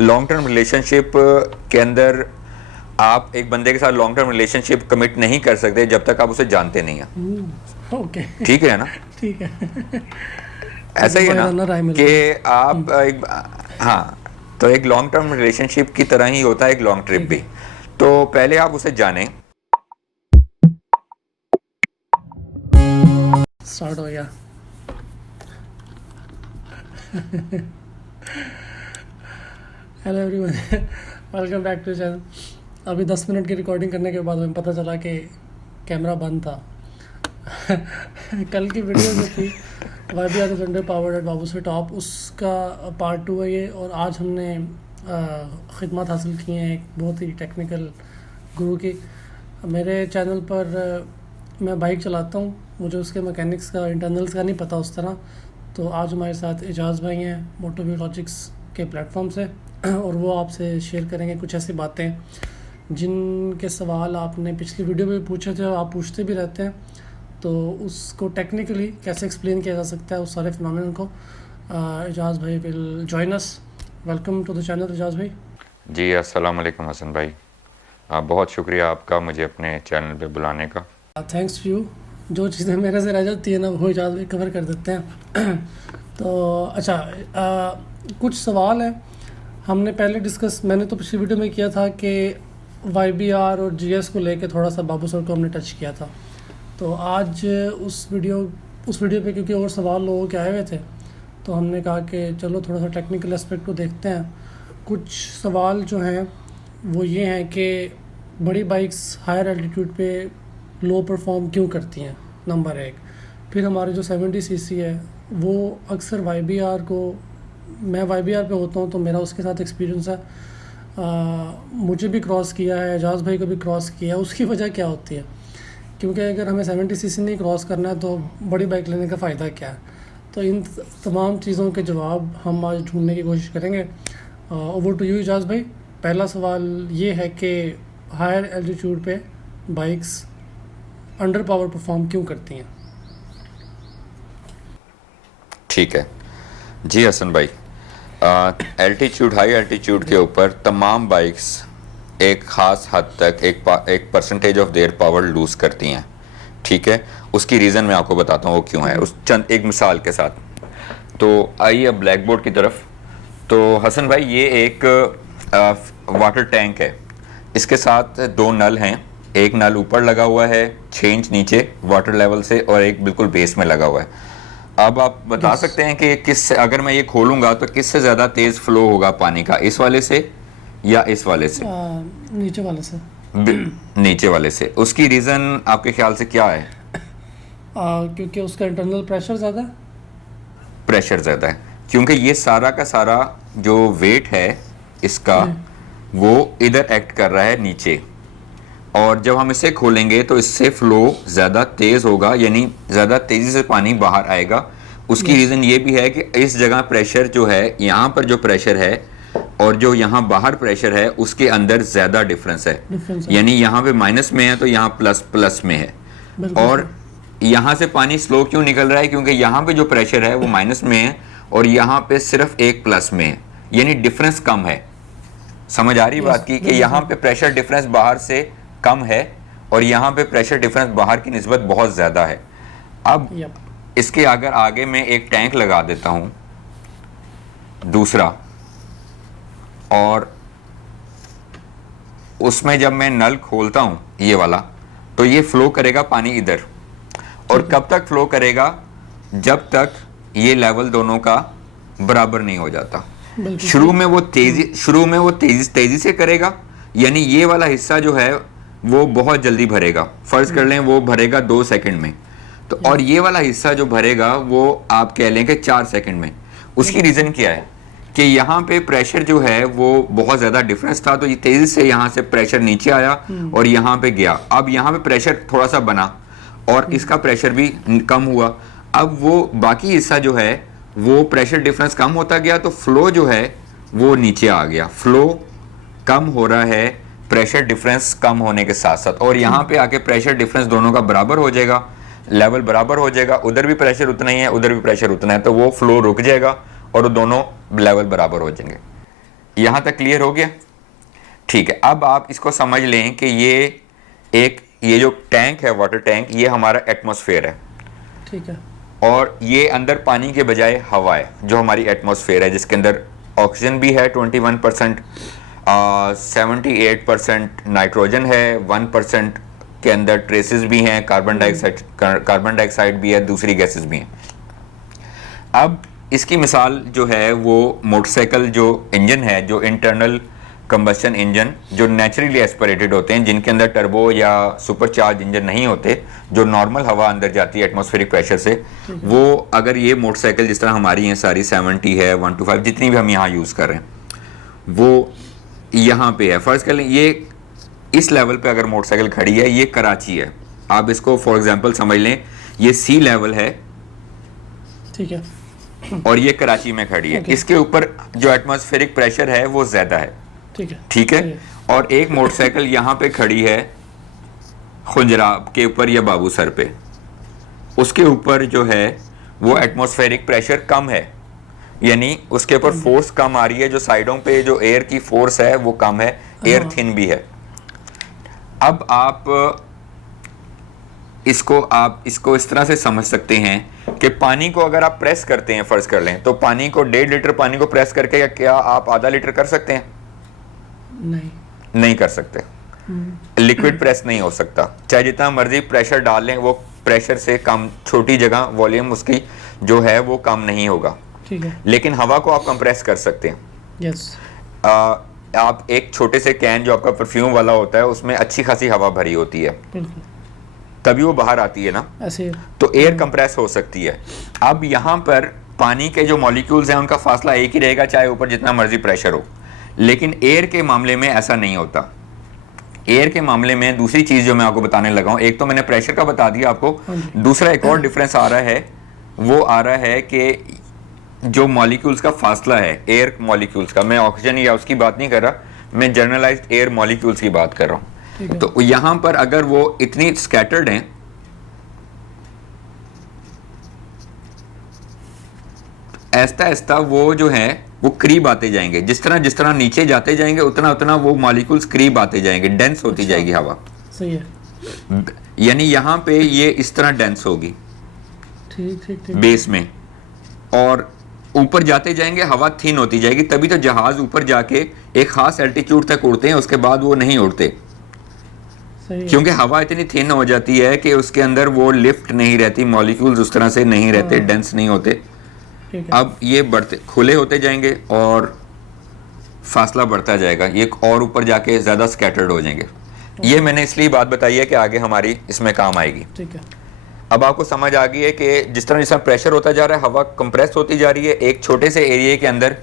Long term relationship के अंदर आप एक बंदे के साथ लॉन्ग टर्म रिलेशनशिप कमिट नहीं कर सकते जब तक आप उसे जानते नहीं हैं। ओके, ठीक है ना? ठीक है। ऐसा ही है ना कि आप एक, हाँ, तो एक लॉन्ग टर्म रिलेशनशिप की तरह ही होता है एक लॉन्ग ट्रिप भी। तो पहले आप उसे जानें। स्टार्ट हो गया। Hello everyone, welcome back to channel. अभी 10 मिनट की रिकॉर्डिंग करने के बाद हमें पता चला कि कैमरा बंद था। कल की वीडियो जो थी YBR is under powered at बाबू से टॉप, उसका पार्ट 2 है ये। और आज हमने खिदमत हासिल की हैं एक बहुत ही टेक्निकल गुरु की। मेरे चैनल पर मैं बाइक चलाता हूँ, मुझे उसके मैकेनिक्स का इंटरनल्स का नहीं पता उस तरह। तो आज हमारे साथ एजाज़ भाई हैं मोटोवी लॉजिक्स के प्लेटफॉर्म से, और वो आपसे शेयर करेंगे कुछ ऐसी बातें जिनके सवाल आपने पिछली वीडियो में पूछे थे और आप पूछते भी रहते हैं। तो उसको टेक्निकली कैसे एक्सप्लेन किया जा सकता है उस सारे फिनोमेनन को। एजाज़ भाई will join us. Welcome to the channel Ejaz भाई। जी, अस्सलाम वालेकुम हसन भाई, बहुत शुक्रिया आपका मुझे अपने चैनल पे बुलाने का। Thanks you. जो चीज़ें मेरे से रह जाती है ना वो एजाज़ भाई कवर कर देते हैं। तो अच्छा, कुछ सवाल हैं हमने पहले डिस्कस, मैंने तो पिछली वीडियो में किया था कि YBR और GS को लेके थोड़ा सा बाबू सर को हमने टच किया था। तो आज उस वीडियो पे क्योंकि और सवाल लोगों के आए हुए थे तो हमने कहा कि चलो थोड़ा सा टेक्निकल एस्पेक्ट को देखते हैं। कुछ सवाल जो हैं वो ये हैं कि बड़ी बाइक्स हायर एल्टीट्यूड पे लो परफॉर्म क्यों करती हैं, नंबर 1। फिर हमारे जो 70 cc है वो अक्सर YBR को, मैं YBR पे होता हूँ तो मेरा उसके साथ एक्सपीरियंस है, मुझे भी क्रॉस किया है, एजाज़ भाई को भी क्रॉस किया है। उसकी वजह क्या होती है? क्योंकि अगर हमें 70 cc नहीं क्रॉस करना है तो बड़ी बाइक लेने का फ़ायदा क्या है? तो इन तमाम चीज़ों के जवाब हम आज ढूंढने की कोशिश करेंगे। ओवर टू यू एजाज़ भाई। पहला सवाल ये है कि हायर एल्टीट्यूड पे बाइक्स अंडर पावर परफॉर्म क्यों करती हैं? ठीक है जी हसन भाई, एल्टीट्यूड, हाई एल्टीट्यूड के ऊपर तमाम बाइक्स एक ख़ास हद तक एक percentage of their power lose करती हैं। ठीक है, उसकी रीज़न मैं आपको बताता हूँ वो क्यों है, उस चंद एक मिसाल के साथ। तो आइए अब ब्लैक बोर्ड की तरफ। तो हसन भाई, ये एक वाटर टैंक है, इसके साथ 2 नल हैं। एक नल ऊपर लगा हुआ है 6 इंच नीचे वाटर लेवल से, और एक बिल्कुल बेस में लगा हुआ है। अब आप बता सकते हैं कि किस, अगर मैं ये खोलूंगा तो किससे ज़्यादा तेज़ फ्लो होगा पानी का, इस वाले से या इस वाले से? नीचे वाले से। नीचे वाले से। उसकी रीज़न आपके ख्याल से क्या है? क्योंकि उसका इंटरनल प्रेशर ज़्यादा है, क्योंकि ये सारा का सारा जो वेट है इसका वो इधर एक्ट कर रहा है नीचे, और जब हम इसे खोलेंगे तो इससे फ्लो ज़्यादा तेज़ होगा, यानी ज़्यादा तेज़ी से पानी बाहर आएगा। उसकी रीज़न ये भी है कि इस जगह प्रेशर जो है, यहाँ पर जो प्रेशर है और जो यहाँ बाहर प्रेशर है उसके अंदर ज़्यादा डिफरेंस है। यानी यहाँ पे माइनस में है तो यहाँ प्लस में है। और यहाँ से पानी स्लो क्यों निकल रहा है? क्योंकि यहाँ पे जो प्रेशर है वो माइनस में है और यहाँ पे सिर्फ एक प्लस में है, यानी डिफरेंस कम है। समझ आ रही बात की कि यहाँ पे प्रेशर डिफरेंस बाहर से कम है और यहाँ पे प्रेशर डिफरेंस बाहर की निस्बत बहुत ज़्यादा है। अब इसके अगर आगे मैं एक टैंक लगा देता हूँ दूसरा, और उसमें जब मैं नल खोलता हूँ ये वाला, तो ये फ्लो करेगा पानी इधर। और कब तक फ्लो करेगा? जब तक ये लेवल दोनों का बराबर नहीं हो जाता। शुरू में वो तेजी से करेगा, यानी ये वाला हिस्सा जो है वो बहुत जल्दी भरेगा। फर्ज कर लें वो भरेगा 2 सेकंड में, तो और ये वाला हिस्सा जो भरेगा वो आप कह लें कि 4 सेकंड में। उसकी रीज़न क्या है कि यहाँ पे प्रेशर जो है वो बहुत ज़्यादा डिफरेंस था, तो ये तेज़ी से यहाँ से प्रेशर नीचे आया और यहाँ पे गया। अब यहाँ पे प्रेशर थोड़ा सा बना और इसका प्रेशर भी कम हुआ। अब वो बाकी हिस्सा जो है वो प्रेशर डिफरेंस कम होता गया, तो फ्लो जो है वो नीचे आ गया। फ्लो कम हो रहा है प्रेशर डिफरेंस कम होने के साथ साथ, और यहाँ पे आके प्रेशर डिफरेंस दोनों का बराबर हो जाएगा, लेवल बराबर हो जाएगा। उधर भी प्रेशर उतना ही है, उधर भी प्रेशर उतना है, तो वो फ्लो रुक जाएगा और दोनों लेवल बराबर हो जाएंगे। यहाँ तक क्लियर हो गया? ठीक है, अब आप इसको समझ लें कि ये जो टैंक है, वाटर टैंक, ये हमारा एटमॉस्फेयर है। ठीक है। और ये अंदर पानी के बजाय हवा है जो हमारी एटमॉस्फेयर है, जिसके अंदर ऑक्सीजन भी है 21%, 78% नाइट्रोजन है, 1% के अंदर ट्रेसेस भी हैं, कार्बन डाइऑक्साइड भी है, दूसरी गैसेस भी हैं। अब इसकी मिसाल जो है वो मोटरसाइकिल जो इंजन है, जो इंटरनल कंबस्शन इंजन जो नेचुरली एस्पिरेटेड होते हैं, जिनके अंदर टर्बो या सुपरचार्ज इंजन नहीं होते, जो नॉर्मल हवा अंदर जाती है एटमॉस्फेरिक प्रेशर से, वो अगर ये मोटरसाइकिल जिस तरह हमारी हैं सारी 70 है, 125 जितनी भी हम यहाँ यूज़ कर रहे हैं, वो यहाँ पे है। फर्ज कर लें ये इस लेवल पे अगर मोटरसाइकिल खड़ी है, ये कराची है, आप इसको फॉर एग्जांपल समझ लें, ये सी लेवल है, ठीक है, और ये कराची में खड़ी है। इसके ऊपर जो एटमॉस्फेरिक प्रेशर है वो ज्यादा है। ठीक है, ठीक है। और एक मोटरसाइकिल यहाँ पे खड़ी है खुंजराब के ऊपर या बाबूसर पे, उसके ऊपर जो है वो एटमॉस्फेरिक प्रेशर कम है, यानी उसके ऊपर फोर्स कम आ रही है, जो साइडों पे जो एयर की फोर्स है वो कम है, एयर थिन भी है। अब आप इसको इस तरह से समझ सकते हैं कि पानी को अगर आप प्रेस करते हैं, फर्ज कर लें, तो पानी को 1.5 लीटर पानी को प्रेस करके क्या आप आधा लीटर कर सकते हैं? नहीं कर सकते। लिक्विड प्रेस नहीं हो सकता, चाहे जितना मर्जी प्रेशर डाल लें, वो प्रेशर से कम, छोटी जगह वॉल्यूम उसकी जो है वो कम नहीं होगा। ठीक है। लेकिन हवा को आप कंप्रेस कर सकते हैं। यस। आप एक छोटे से कैन जो आपका परफ्यूम वाला होता है, उसमें अच्छी खासी हवा भरी होती है, बिल्कुल, तभी वो बाहर आती है ना, ऐसे तो एयर कंप्रेस हो सकती है। अब यहाँ पर पानी के जो मॉलिक्यूल्स हैं उनका फासला एक ही रहेगा, चाहे ऊपर जितना मर्जी प्रेशर हो। लेकिन एयर के मामले में ऐसा नहीं होता। एयर के मामले में दूसरी चीज जो मैं आपको बताने लगा हूँ, एक तो मैंने प्रेशर का बता दिया आपको, दूसरा एक और डिफरेंस आ रहा है, वो आ रहा है कि जो मॉलिक्यूल्स का फासला है, एयर मॉलिक्यूल्स का, मैं ऑक्सीजन या उसकी बात नहीं कर रहा, मैं जनरलाइज्ड एयर मॉलिक्यूल्स की बात कर रहा हूँ। तो यहाँ पर अगर वो इतनी स्कैटर्ड हैं, ऐसा ऐसा वो जो है वो करीब आते जाएंगे, जिस तरह नीचे जाते जाएंगे उतना उतना वो मॉलिक्यूल्स करीब आते जाएंगे, डेंस होती जाएगी हवा। सही है। यानी यहाँ पे ये इस तरह डेंस होगी, ठीक ठीक ठीक, बेस में, और ऊपर जाते जाएंगे हवा थिन होती जाएगी। तभी तो जहाज ऊपर जाके एक खास एल्टीट्यूड तक उड़ते हैं, उसके बाद वो नहीं उड़ते, क्योंकि हवा इतनी थिन हो जाती है कि उसके अंदर वो लिफ्ट नहीं रहती, मॉलिक्यूल्स उस तरह से नहीं रहते, डेंस नहीं होते। अब ये बढ़ते खुले होते जाएंगे और फासला बढ़ता जाएगा, ये और ऊपर जाके ज़्यादा स्कैटर्ड हो जाएंगे। ये मैंने इसलिए बात बताई है कि आगे हमारी इसमें काम आएगी। ठीक है। अब आपको समझ आ गई है कि जिस तरह प्रेशर होता जा रहा है, हवा कंप्रेस होती जा रही है, एक छोटे से एरिया के अंदर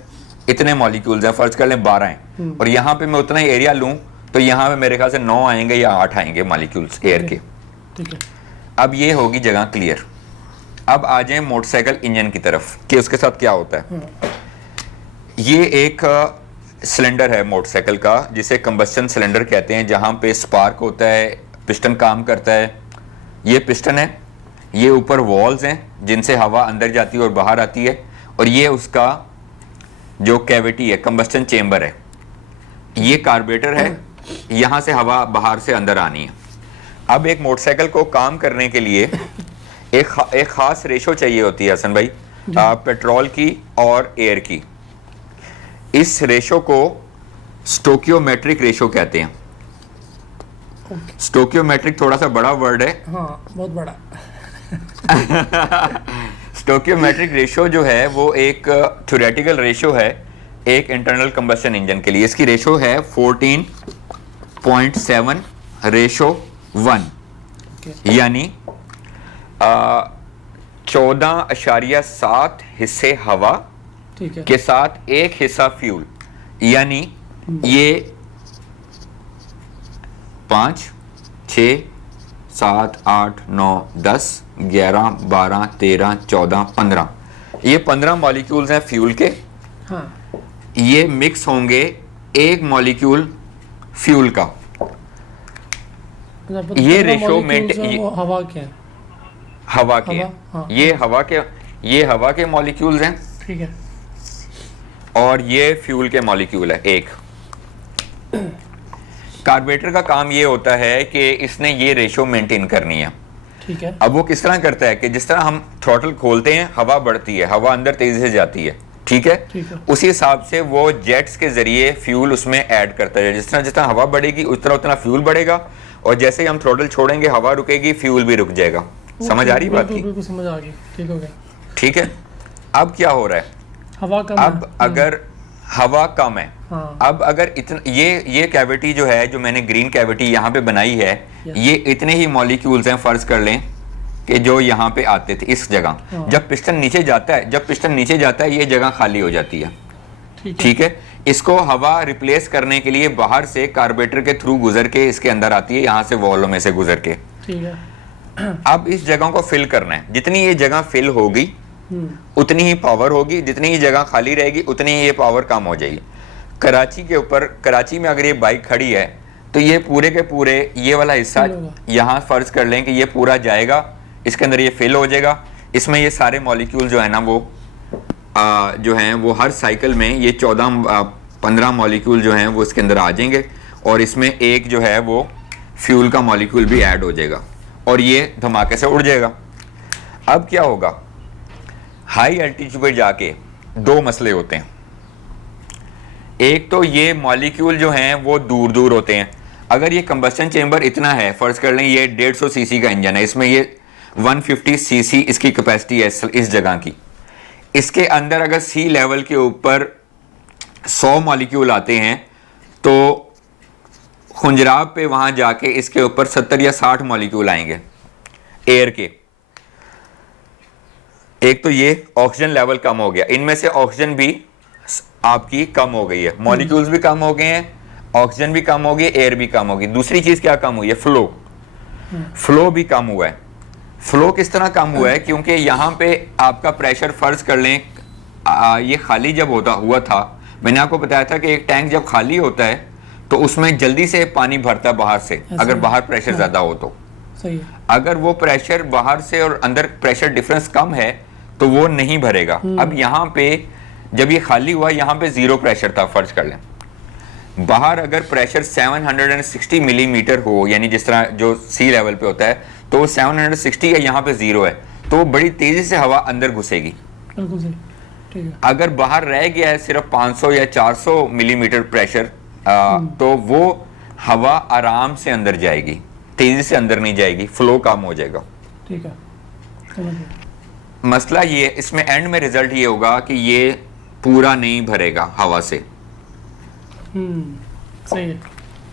इतने मॉलिक्यूल्स हैं, फर्ज कर लें 12 हैं, और यहाँ पे मैं उतना ही एरिया लूँ तो यहाँ पे मेरे ख्याल से 9 आएंगे या 8 आएंगे मॉलिक्यूल्स एयर के। ठीक है। अब ये होगी जगह क्लियर। अब आ जाए मोटरसाइकिल इंजन की तरफ कि उसके साथ क्या होता है। ये एक सिलेंडर है मोटरसाइकिल का, जिसे कंबस्शन सिलेंडर कहते हैं, जहाँ पे स्पार्क होता है, पिस्टन काम करता है। ये पिस्टन है, ये ऊपर वॉल्स हैं जिनसे हवा अंदर जाती है और बाहर आती है, और ये उसका जो कैविटी है, कंबस्शन चेम्बर है। ये कार्बोरेटर है, यहाँ से हवा बाहर से अंदर आनी है। अब एक मोटरसाइकिल को काम करने के लिए एक खास रेशो चाहिए होती है हसन भाई, पेट्रोल की और एयर की। इस रेशो को स्टोकियोमेट्रिक रेशो कहते हैं। स्टोकियोमेट्रिक थोड़ा सा बड़ा वर्ड है, हाँ बहुत बड़ा। स्टोकियोमेट्रिक रेशो जो है वो एक थ्योरेटिकल रेशो है एक इंटरनल कंबस्शन इंजन के लिए। इसकी रेशो है 14.7 रेशो 1, यानी 14.7 हिस्से हवा के साथ 1 हिस्सा फ्यूल, यानी ये 5, 6, 7, 8, 9, 10, 11, 12, 13, 14, 15, ये 15 मॉलिक्यूल्स हैं फ्यूल के। हाँ। ये मिक्स होंगे एक मॉलिक्यूल फ्यूल का। ये रेशो मेंटेन, हवा के हैं, हवा के, हाँ। ये हवा के मॉलिक्यूल्स हैं। ठीक है। और ये फ्यूल के मॉलिक्यूल है एक। कार्बोरेटर का काम ये होता है कि इसने ये रेशो मेंटेन करनी है। ठीक है। अब वो किस तरह करता है कि जिस तरह हम थ्रॉटल खोलते हैं हवा बढ़ती है, हवा अंदर तेजी से जाती है, ठीक है, ठीक है। उसी हिसाब से वो जेट्स के जरिए फ्यूल उसमें ऐड करता है। जिस तरह हवा बढ़ेगी उस तरह उतना फ्यूल बढ़ेगा, और जैसे ही हम थ्रॉटल छोड़ेंगे हवा रुकेगी, फ्यूल भी रुक जाएगा। समझ आ रही बात की? बिल्कुल समझ आ गई। ठीक हो गया। ठीक है। अब क्या हो रहा है, हवा कम अब अगर हवा कम है, हाँ। अब अगर इतना ये कैविटी जो है, जो मैंने ग्रीन कैविटी यहाँ पे बनाई है, ये इतने ही मॉलिक्यूल्स हैं, फर्ज कर लें कि जो यहाँ पे आते थे इस जगह। हाँ। जब पिस्टन नीचे जाता है, ये जगह खाली हो जाती है। ठीक है। इसको हवा रिप्लेस करने के लिए बाहर से कार्बोरेटर के थ्रू गुजर के इसके अंदर आती है, यहाँ से वॉलों में से गुजर के। ठीक है। अब इस जगह को फिल करना है। जितनी ये जगह फिल होगी उतनी ही पावर होगी, जितनी ही जगह खाली रहेगी उतनी ही ये पावर कम हो जाएगी। कराची के ऊपर, कराची में अगर ये बाइक खड़ी है तो ये पूरे के पूरे ये वाला हिस्सा यहाँ फर्ज कर लें कि ये पूरा जाएगा, इसके अंदर ये फिल हो जाएगा। इसमें ये सारे मॉलिक्यूल जो है ना वो जो हैं वो हर साइकिल में ये 14-15 मॉलिक्यूल जो हैं वो इसके अंदर आ जाएंगे, और इसमें एक जो है वो फ्यूल का मॉलिक्यूल भी ऐड हो जाएगा, और ये धमाके से उड़ जाएगा। अब क्या होगा, हाई एल्टीट्यूड पे जाके दो मसले होते हैं। एक तो ये मॉलिक्यूल जो हैं वो दूर दूर होते हैं। अगर ये कंबस्टन चेंबर इतना है, फर्ज कर लें ये 150 सीसी का इंजन है, इसमें ये 150 सीसी इसकी कैपेसिटी है इस जगह की। इसके अंदर अगर सी लेवल के ऊपर 100 मॉलिक्यूल आते हैं तो खुंजराब पे वहां जाके इसके ऊपर 70 या 60 मॉलिक्यूल आएंगे एयर के। एक तो ये ऑक्सीजन लेवल कम हो गया, इनमें से ऑक्सीजन भी आपकी कम हो गई है, मॉलिक्यूल्स भी कम हो गए हैं, ऑक्सीजन भी कम हो गई, एयर भी कम हो गई। दूसरी चीज क्या कम हुई है, फ्लो भी कम हुआ है। फ्लो किस तरह कम हुआ है, क्योंकि यहाँ पे आपका प्रेशर फर्ज कर लें ये खाली जब हुआ था, मैंने आपको बताया था कि एक टैंक जब खाली होता है तो उसमें जल्दी से पानी भरता है बाहर से, अगर बाहर प्रेशर ज्यादा हो तो। सही है। अगर वो प्रेशर बाहर से और अंदर प्रेशर डिफरेंस कम है तो वो नहीं भरेगा। अब यहाँ पे जब ये खाली हुआ, यहाँ पे जीरो प्रेशर था, फर्ज कर लें। बाहर अगर प्रेशर 760 मिलीमीटर हो, यानी जिस तरह जो सी लेवल पे होता है, तो 760 है, यहाँ पे जीरो है, तो बड़ी तेजी से हवा अंदर घुसेगी। बिल्कुल सही। ठीक है। अगर बाहर रह गया है सिर्फ 500 या 400 मिलीमीटर प्रेशर, तो वो हवा आराम से अंदर जाएगी, तेजी से अंदर नहीं जाएगी, फ्लो कम हो जाएगा। ठीक है, समझ गया। मसला ये, इसमें एंड में रिजल्ट ये होगा कि ये पूरा नहीं भरेगा हवा से। सही है।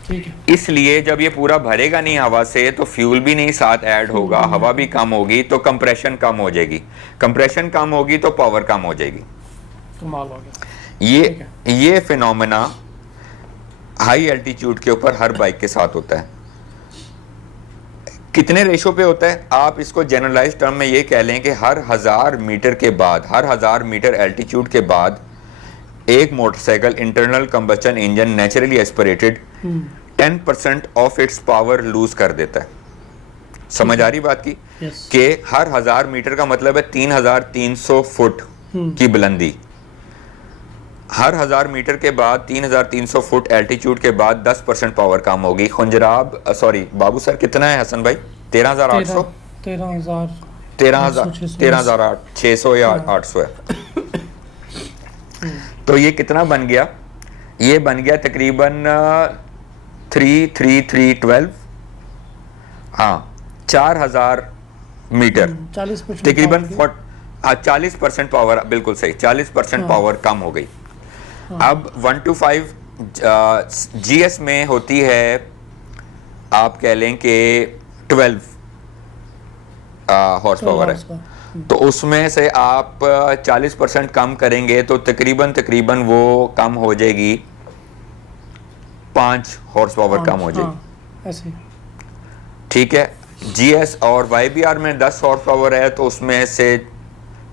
ठीक है। इसलिए जब ये पूरा भरेगा नहीं हवा से तो फ्यूल भी नहीं साथ ऐड होगा, हवा भी कम होगी तो कंप्रेशन कम हो जाएगी, कंप्रेशन कम होगी तो पावर कम हो जाएगी। कमाल हो गया। ये फिनोमेना हाई एल्टीट्यूड के ऊपर हर बाइक के साथ होता है। कितने रेशो पे होता है, आप इसको जनरलाइज टर्म में ये कह लें कि हर 1000 मीटर के बाद, हर 1000 मीटर एल्टीट्यूड के बाद एक motorcycle internal combustion engine naturally aspirated 10% of its power lose कर देता है। समझ आ रही बात की? कि हर 1000 मीटर का मतलब है 3300 फुट की बुलंदी। हर 1000 मीटर के बाद 3300 फुट एल्टीट्यूड के बाद 10% पावर कम होगी। खुंजराब बाबू सर कितना है हसन भाई? 13,800 13,600 या 800 है। तो ये कितना बन गया? ये बन गया तकरीबन 33312, हाँ 4000 मीटर, तकरीबन 40% पावर, बिल्कुल सही, 40% पावर कम हो गई। अब 125 जीएस में होती है, आप कह लें कि 12 हॉर्स पावर है, तो उसमें से आप 40% कम करेंगे तो तकरीबन वो कम हो जाएगी, 5 हॉर्स पावर कम हो जाएगी। ऐसे। ठीक है। जीएस और वाईबीआर में 10 हॉर्स पावर है तो उसमें से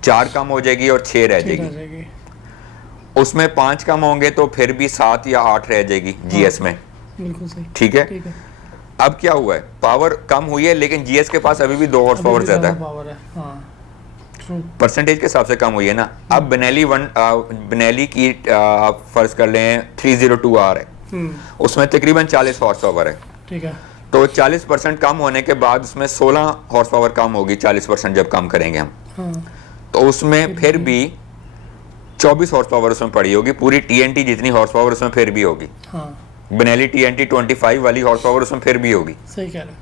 4 कम हो जाएगी और 6 रह जाएगी। उसमें 5 कम होंगे तो फिर भी 7 या 8 रह जाएगी जीएस में। बिल्कुल सही। ठीक है। अब क्या हुआ है, पावर कम हुई है लेकिन जीएस के पास अभी भी 2 हॉर्स पावर ज्यादा है। ट्रू। परसेंटेज के हिसाब से कम हुई है ना। अब बेनेली की आप फर्ज कर लें 302R है, उसमें तकरीबन 40 हॉर्स पावर है, ठीक है। तो 40% कम होने के बाद उसमें 16 हॉर्स पावर कम होगी 40% जब कम करेंगे हम, हाँ तो उसमें फिर भी 24 हॉर्स पावर उसमें पड़ी होगी, पूरी TNT जितनी हॉर्स पावर उसमें फिर भी होगी। हाँ बेनेली TNT 25 वाली हॉर्स पावर उसमें फिर भी होगी। सही कह रहे हैं,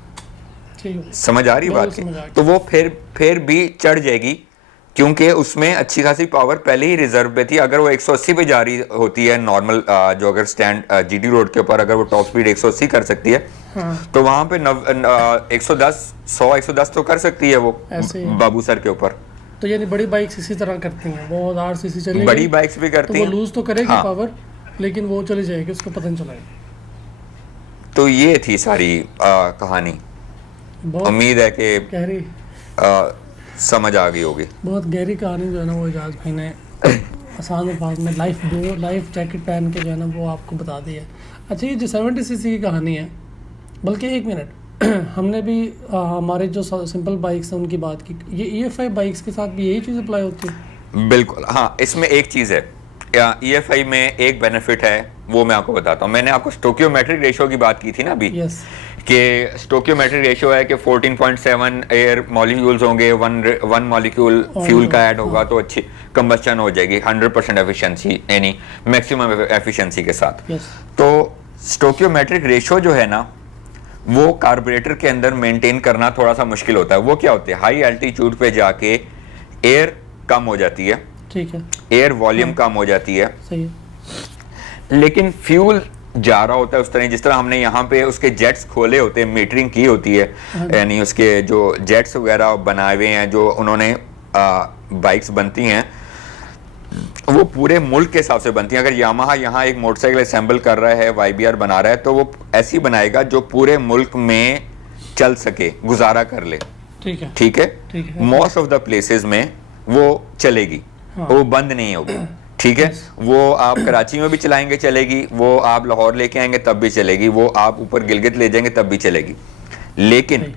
ठीक है। समझ आ रही बिल्कुल बात की? समझ आ गई। तो वो फिर भी चढ़ जाएगी, क्योंकि उसमें अच्छी खासी पावर पहले ही रिजर्व पे थी। अगर वो 180 पे जा रही होती है नॉर्मल, जो अगर स्टैंड GT रोड के ऊपर अगर वो टॉप स्पीड 180 कर सकती है, हाँ तो वहां पे 110 तो कर सकती है वो ऐसे ही। बाबू सर के ऊपर। तो यानी बड़ी बाइक्स इसी तरह करती हैं, वो 1000 सीसी चलेगी, बड़ी बाइक्स भी तो करती वो हैं। लूज तो करेगी हाँ। पावर, लेकिन वो चली जाएगी, उसको पता नहीं चलेगा। तो ये थी सारी कहानी। बहुत उम्मीद है कि गहरी, समझ आ गई होगी। बहुत गहरी कहानी जो है ना वो एजाज भाई ने आसान अल्फाज में लाइफ जैकेट पहन के जो है ना वो आपको बता दी है। अच्छा, ये जो 70 सीसी की कहानी है, बल्कि एक मिनट हमने भी हमारे जो सिंपल बाइक्स हैं उनकी बात की, ये EFI बाइक्स के साथ भी यही चीज़ अप्लाई होती है? बिल्कुल हाँ, इसमें एक चीज़ है, EFI में एक बेनिफिट है, वो मैं आपको बताता हूँ। मैंने आपको स्टोकियोमेट्रिक रेशियो की बात की थी ना अभी, यस, कि स्टोकियोमेट्रिक रेशियो है कि 14.7 एयर मॉलिक्यूल्स होंगे, वन मॉलिक्यूल फ्यूल का ऐड होगा, तो अच्छी कंबस्शन हो जाएगी 100% एफिशिएंसी, यानी मैक्सिमम एफिशिएंसी के साथ। यस, तो स्टोकियोमेट्रिक रेशियो जो है ना, वो कार्बोरेटर के अंदर मेंटेन करना थोड़ा सा मुश्किल होता है। वो क्या होते हैं, हाई एल्टीट्यूड पे जाके एयर कम हो जाती है, ठीक है, एयर वॉल्यूम कम हो जाती है, सही है, लेकिन फ्यूल जा रहा होता है उस तरह, जिस तरह हमने यहाँ पे उसके जेट्स खोले होते हैं, मीटरिंग की होती है, यानी उसके जो जेट्स वगैरह बनाए हुए हैं, जो उन्होंने बाइक्स बनती हैं, वो पूरे मुल्क के हिसाब से बनती हैं। अगर यामाहा यहाँ एक मोटरसाइकिल असेंबल कर रहा है, YBR बना रहा है, तो वो ऐसी बनाएगा जो पूरे मुल्क में चल सके, गुजारा कर ले। ठीक है, ठीक है, ठीक है। मोस्ट ऑफ द प्लेसेस में वो चलेगी, हाँ। वो बंद नहीं होगी। ठीक है, वो आप कराची में भी चलाएंगे चलेगी, वो आप लाहौर लेके आएंगे तब भी चलेगी, वो आप ऊपर गिलगित ले जाएंगे तब भी चलेगी। लेकिन सही।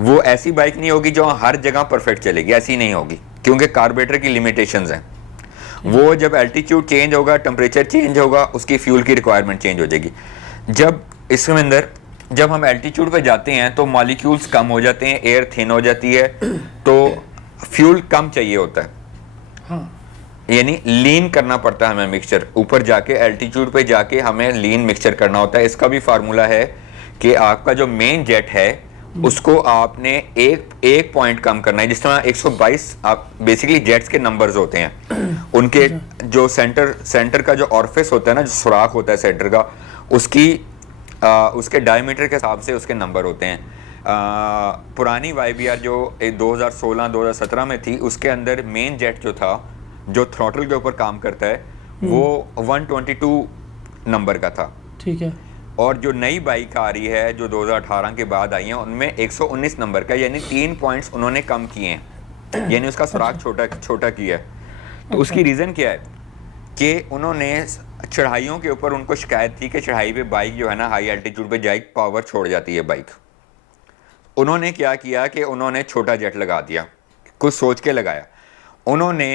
वो ऐसी बाइक नहीं होगी जो हर जगह परफेक्ट चलेगी, ऐसी नहीं होगी, क्योंकि कार्बोरेटर की लिमिटेशंस हैं। वो जब एल्टीट्यूड चेंज होगा, टेम्परेचर चेंज होगा, उसकी फ्यूल की रिक्वायरमेंट चेंज हो जाएगी। जब इसके अंदर जब हम एल्टीट्यूड पे जाते हैं तो मॉलिक्यूल्स कम हो जाते हैं, एयर थिन हो जाती है, तो फ्यूल कम चाहिए होता है, हाँ, यानी लीन करना पड़ता है हमें मिक्सचर। ऊपर जाके एल्टीट्यूड पे जाके हमें लीन मिक्सचर करना होता है। इसका भी फार्मूला है कि आपका जो मेन जेट है उसको आपने एक पॉइंट कम करना है। जिस तरह 122 आप बेसिकली जेट्स के नंबर्स होते हैं, उनके जो सेंटर का जो ऑर्फिस होता है ना, जो सुराख होता है सेंटर का, उसके डायमीटर के हिसाब से उसके नंबर होते हैं। पुरानी YBR जो 2016-2017 में थी, उसके अंदर मेन जेट जो था, जो थ्रॉटल के ऊपर काम करता है, वो 122 नंबर का था। ठीक है, और जो नई बाइक आ रही है जो 2018 के बाद आई है, उनमें 119 नंबर का, यानी 3 पॉइंट्स उन्होंने कम किए हैं, यानी उसका सुराख छोटा किया है। तो उसकी रीज़न क्या है कि उन्होंने चढ़ाइयों के ऊपर, उनको शिकायत थी कि चढ़ाई पे बाइक जो है ना, हाई एल्टीट्यूड पे जाइक पावर छोड़ जाती है बाइक। उन्होंने क्या किया कि उन्होंने छोटा जेट लगा दिया, कुछ सोच के लगाया उन्होंने।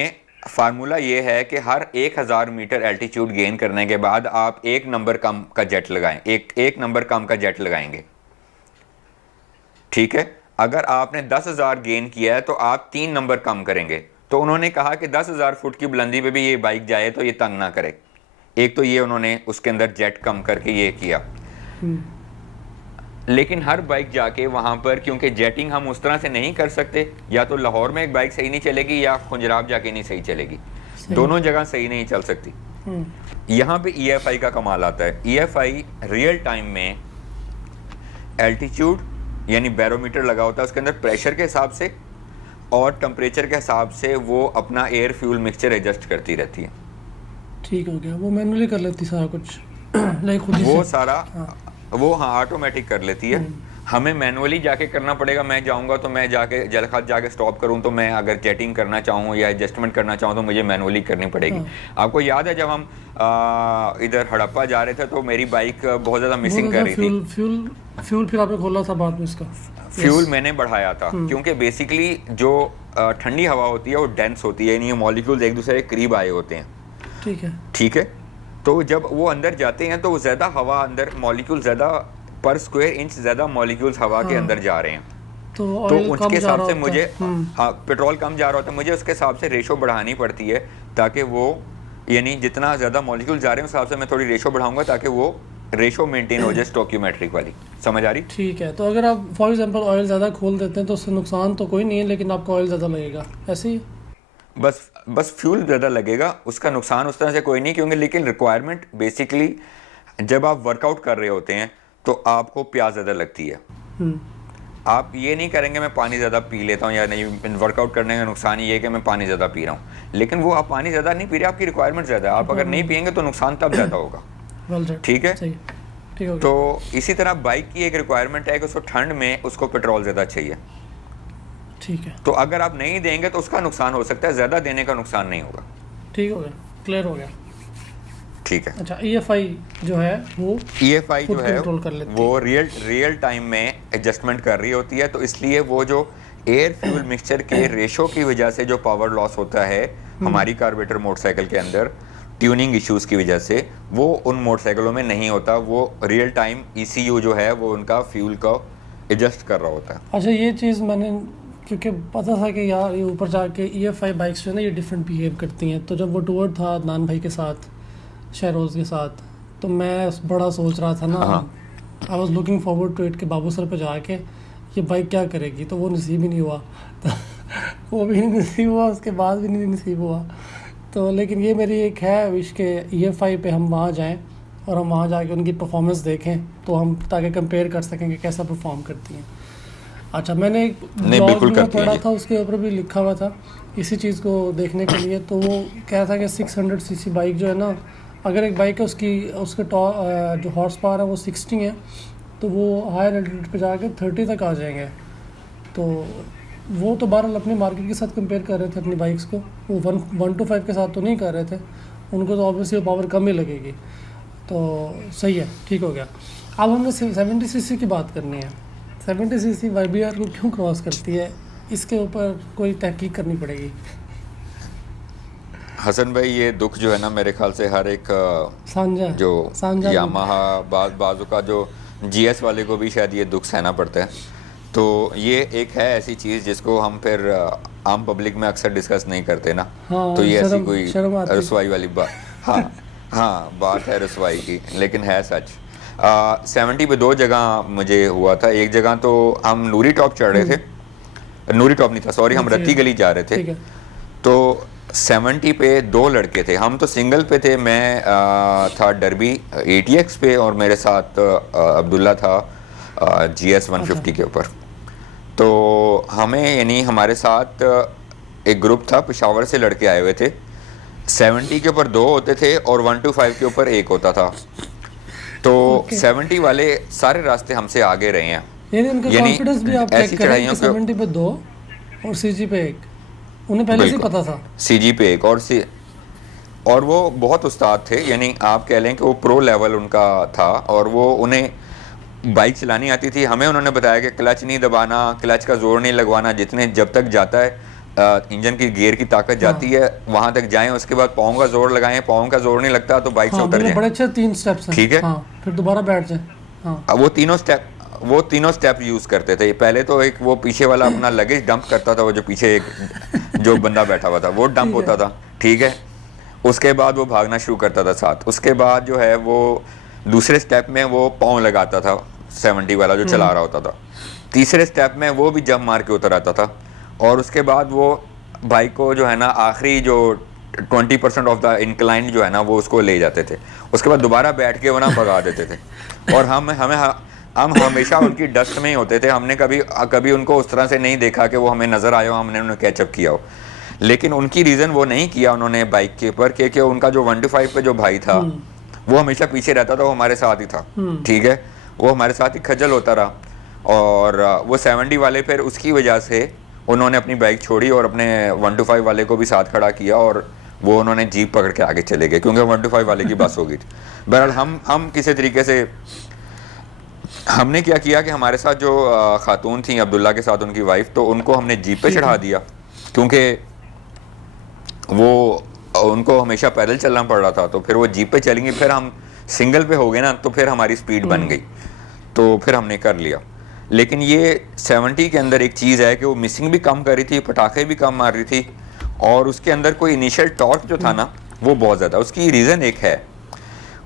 फार्मूला ये है कि हर 1000 मीटर एल्टीट्यूड गेन करने के बाद आप एक नंबर कम का जेट लगाएं, एक नंबर कम का जेट लगाएंगे। ठीक है, अगर आपने 10,000 गेन किया है तो आप 3 नंबर कम करेंगे। तो उन्होंने कहा कि 10,000 फुट की बुलंदी पे भी ये बाइक जाए तो ये तंग ना करे। एक तो ये उन्होंने उसके अंदर जेट कम करके ये किया। लेकिन हर बाइक जाके वहां पर, क्योंकि जेटिंग हम उस तरह से नहीं कर सकते, या तो लाहौर में एक बाइक सही नहीं चलेगी या खुंजराब जाके नहीं सही चलेगी, दोनों जगह सही नहीं चल सकती। यहाँ पे EFI का कमाल आता है। EFI रियल टाइम में एल्टीट्यूड यानी बैरोमीटर लगा होता है, उसके अंदर प्रेशर के हिसाब से और टेम्परेचर के हिसाब से वो अपना एयर फ्यूल मिक्सचर एडजस्ट करती रहती है। ठीक हो गया, वो मैनुअली कर लेती सारा कुछ लाइक खुद ही वो से। सारा वो ऑटोमेटिक कर लेती है। हमें मैनुअली जाके करना पड़ेगा। मैं जाऊंगा तो मैं जाके जलखात जाके स्टॉप करूं, तो मैं अगर जेटिंग करना चाहूं या एडजस्टमेंट करना चाहूं तो मुझे मैनुअली करनी पड़ेगी। आपको याद है जब हम इधर हड़प्पा जा रहे थे तो मेरी बाइक बहुत ज़्यादा मिसिंग कर रही थी। फ्यूल फिर आपने खोला था बाद में इसका? फ्यूल मैंने बढ़ाया था, क्योंकि बेसिकली जो ठंडी हवा होती है वो डेंस होती है, यानी ये मॉलिक्यूल्स एक दूसरे के करीब आए होते हैं, ठीक है। ठीक है। तो जब वो अंदर जाते हैं तो ज़्यादा हवा अंदर, मॉलिक्यूल ज़्यादा पर स्क्वायर इंच ज़्यादा मॉलिक्यूल्स हवा के अंदर जा रहे हैं, तो तो ऑयल कम उसके जा हिसाब रहा से होता मुझे है। हाँ पेट्रोल कम जा रहा होता है, मुझे उसके हिसाब से रेशो बढ़ानी पड़ती है ताकि वो, यानी जितना ज़्यादा मॉलिक्यूल जा रहे हैं उस हिसाब से मैं थोड़ी रेशो बढ़ाऊंगा ताकि वो रेशो मेंटेन हो जाए स्टोक्यूमेट्रिक वाली, समझ आ रही? ठीक है। तो अगर आप फॉर एग्जांपल ऑयल ज़्यादा खोल देते हैं तो उससे नुकसान तो कोई नहीं है, लेकिन आपको ऑयल ज़्यादा लगेगा, ऐसे ही? बस फ्यूल ज़्यादा लगेगा, उसका नुकसान उस तरह से कोई नहीं, क्योंकि लेकिन रिक्वायरमेंट बेसिकली जब आप वर्कआउट कर रहे होते हैं तो आपको प्यास ज़्यादा लगती है। हम्म, आप ये नहीं करेंगे मैं पानी ज़्यादा पी लेता हूँ या नहीं, वर्कआउट करने का नुकसान ये है कि मैं पानी ज़्यादा पी रहा हूँ, लेकिन वो आप पानी ज़्यादा नहीं पी रहे, आपकी रिक्वायरमेंट ज़्यादा है, आप अगर नहीं पियेंगे तो नुकसान तब ज़्यादा होगा, well said, ठीक है। सही, ठीक हो गया। तो इसी तरह बाइक की एक रिक्वायरमेंट है कि उसको ठंड में उसको पेट्रोल ज़्यादा चाहिए, ठीक है, तो अगर आप नहीं देंगे तो उसका नुकसान हो सकता है, ज़्यादा देने का नुकसान नहीं होगा, ठीक हो गया, क्लियर हो गया। ठीक है। अच्छा, EFI जो है वो EFI जो खुद है कंट्रोल कर लेती वो रियल टाइम में एडजस्टमेंट कर रही होती है, तो इसलिए वो जो एयर फ्यूल मिक्सचर के रेशो की वजह से जो पावर लॉस होता है हमारी कार्बोरेटर मोटरसाइकिल के अंदर ट्यूनिंग इश्यूज की वजह से, वो उन मोटरसाइकिलों में नहीं होता, वो रियल टाइम ECU जो है वो उनका फ्यूल का एडजस्ट कर रहा होता है। अच्छा, ये चीज़ मैंने क्योंकि पता था कि यार ये ऊपर जाके EFI बाइक्स जो है ना ये डिफरेंट बिहेव करती हैं, तो जब वो टूर था अदनान भाई के साथ, शहरोज़ के साथ, तो मैं बड़ा सोच रहा था ना, I was looking forward to it कि बाबू सर पे जाके ये बाइक क्या करेगी, तो वो नसीब ही नहीं हुआ तो वो भी नहीं नसीब हुआ, उसके बाद भी नहीं नसीब हुआ। तो लेकिन ये मेरी एक है विश के EFI पे हम वहाँ जाएं और हम वहाँ जाके उनकी परफॉर्मेंस देखें, तो हम ताकि कंपेयर कर सकें कि कैसा परफॉर्म करती हैं। अच्छा, मैंने एक ब्लॉग बिल्कुल में करती हैं पढ़ा ये। था, उसके ऊपर भी लिखा हुआ था इसी चीज़ को देखने के लिए, तो वो कह रहा था कि 600 सीसी बाइक जो है ना, अगर एक बाइक है उसके जो हॉर्स पावर है वो 60 है, तो वो हायर एल्टीट्यूड पे जाके 30 तक आ जाएंगे। तो वो तो बहरहाल अपनी मार्केट के साथ कंपेयर कर रहे थे अपनी बाइक्स को, वो 125 के साथ तो नहीं कर रहे थे, उनको तो ऑब्वियसली पावर कम ही लगेगी। तो सही है, ठीक हो गया। अब हमने 70 सीसी की बात करनी है। 70 सीसी YBR को क्यों क्रॉस करती है, इसके ऊपर कोई तहकीक करनी पड़ेगी। हसन भाई, ये दुख जो है ना मेरे ख्याल से हर एक सांझा जो सांझा यामाहा बाजू का जो GS वाले को भी शायद ये दुख सहना पड़ता है, तो ये एक है ऐसी चीज़ जिसको हम फिर आम पब्लिक में अक्सर डिस्कस नहीं करते ना। हाँ, तो ये ऐसी शर्म कोई आती है। रसवाई वाली बात, हाँ हाँ बात है रसवाई की, लेकिन है सच। 70 पे 2 जगह मुझे हुआ था। एक जगह तो हम नूरी टॉप चढ़ रहे थे, नूरी टॉप नहीं था सॉरी, हम रत्ती गली जा रहे ठीक थे। है, तो 70 पे 2 लड़के थे, हम तो सिंगल पे थे। मैं था डरबी ATX पे और मेरे साथ अब्दुल्ला था GS 150 के ऊपर। तो हमें यानी हमारे साथ एक ग्रुप था, पेशावर से लड़के आए हुए थे। 70 के ऊपर 2 होते थे और 125 के ऊपर 1 होता था। तो 70 वाले सारे रास्ते हमसे आगे रहे हैं। यानी उनका यानी कॉन्फिडेंस भी आप ऐसी चेक करें कि चढ़ाइयों पे 70 पे 2 और CG पे 1, उन्हें पहले से ही बिल्कुल। पता था। CG पे 1 और वो बहुत उस्ताद थे, यानी आप कह लें कि वो प्रो लेवल उनका था और वो उन्हें बाइक चलानी आती थी। हमें उन्होंने बताया कि क्लच नहीं दबाना, क्लच का जोर नहीं लगवाना, जितने जब तक जाता है इंजन की गियर की ताकत जाती है वहां तक जाएं, उसके बाद पाँव का जोर लगाएं, पाँव का जोर नहीं लगता तो बाइक से हाँ, उतर बड़े जाएं। अच्छे 3 स्टेप्स हैं। ठीक है। हाँ, फिर दोबारा बैठ जाए। हाँ, अब वो तीनों स्टेप यूज करते थे। पहले तो एक वो पीछे वाला अपना लगेज डंप करता था, वो जो पीछे एक जो बंदा बैठा हुआ था वो डंप होता था, ठीक है। उसके बाद वो भागना शुरू करता था साथ। उसके बाद जो है वो दूसरे स्टेप में वो पाँव लगाता था 70 वाला जो चला रहा होता था। तीसरे स्टेप में वो भी जंप मार के उतर आता था और उसके बाद वो बाइक को जो है ना आखिरी जो 20% ऑफ द इंक्लाइन जो है ना वो उसको ले जाते थे। उसके बाद दोबारा बैठ के वो ना भगा देते थे और हम हमेशा उनकी डस्ट में ही होते थे। हमने कभी उनको उस तरह से नहीं देखा कि वो हमें नज़र आया हो, हमने उन्हें कैचअप किया हो। लेकिन उनकी रीज़न वो नहीं किया उन्होंने बाइक के ऊपर, क्योंकि उनका जो 125 पे जो भाई था वो हमेशा पीछे रहता था, वो हमारे साथ ही था, ठीक है। वो हमारे साथ ही खजल होता रहा और वो 70 वाले फिर उसकी वजह से उन्होंने अपनी बाइक छोड़ी और अपने 125 वाले को भी साथ खड़ा किया और वो उन्होंने जीप पकड़ के आगे चले गए क्योंकि 125 वाले की बस हो गई थी। बहरहाल हम किसी तरीके से हमने क्या किया कि हमारे साथ जो खातून थी अब्दुल्ला के साथ उनकी वाइफ, तो उनको हमने जीप पे चढ़ा दिया क्योंकि वो उनको हमेशा पैदल चलना पड़ रहा था, तो फिर वो जीप पे चलेंगे, फिर हम सिंगल पे हो गए ना, तो फिर हमारी स्पीड बन गई, तो फिर हमने कर लिया। लेकिन ये 70 के अंदर एक चीज़ है कि वो मिसिंग भी कम कर रही थी, पटाखे भी कम मार रही थी, और उसके अंदर कोई इनिशियल टॉर्क जो था ना वो बहुत ज़्यादा। उसकी रीज़न एक है,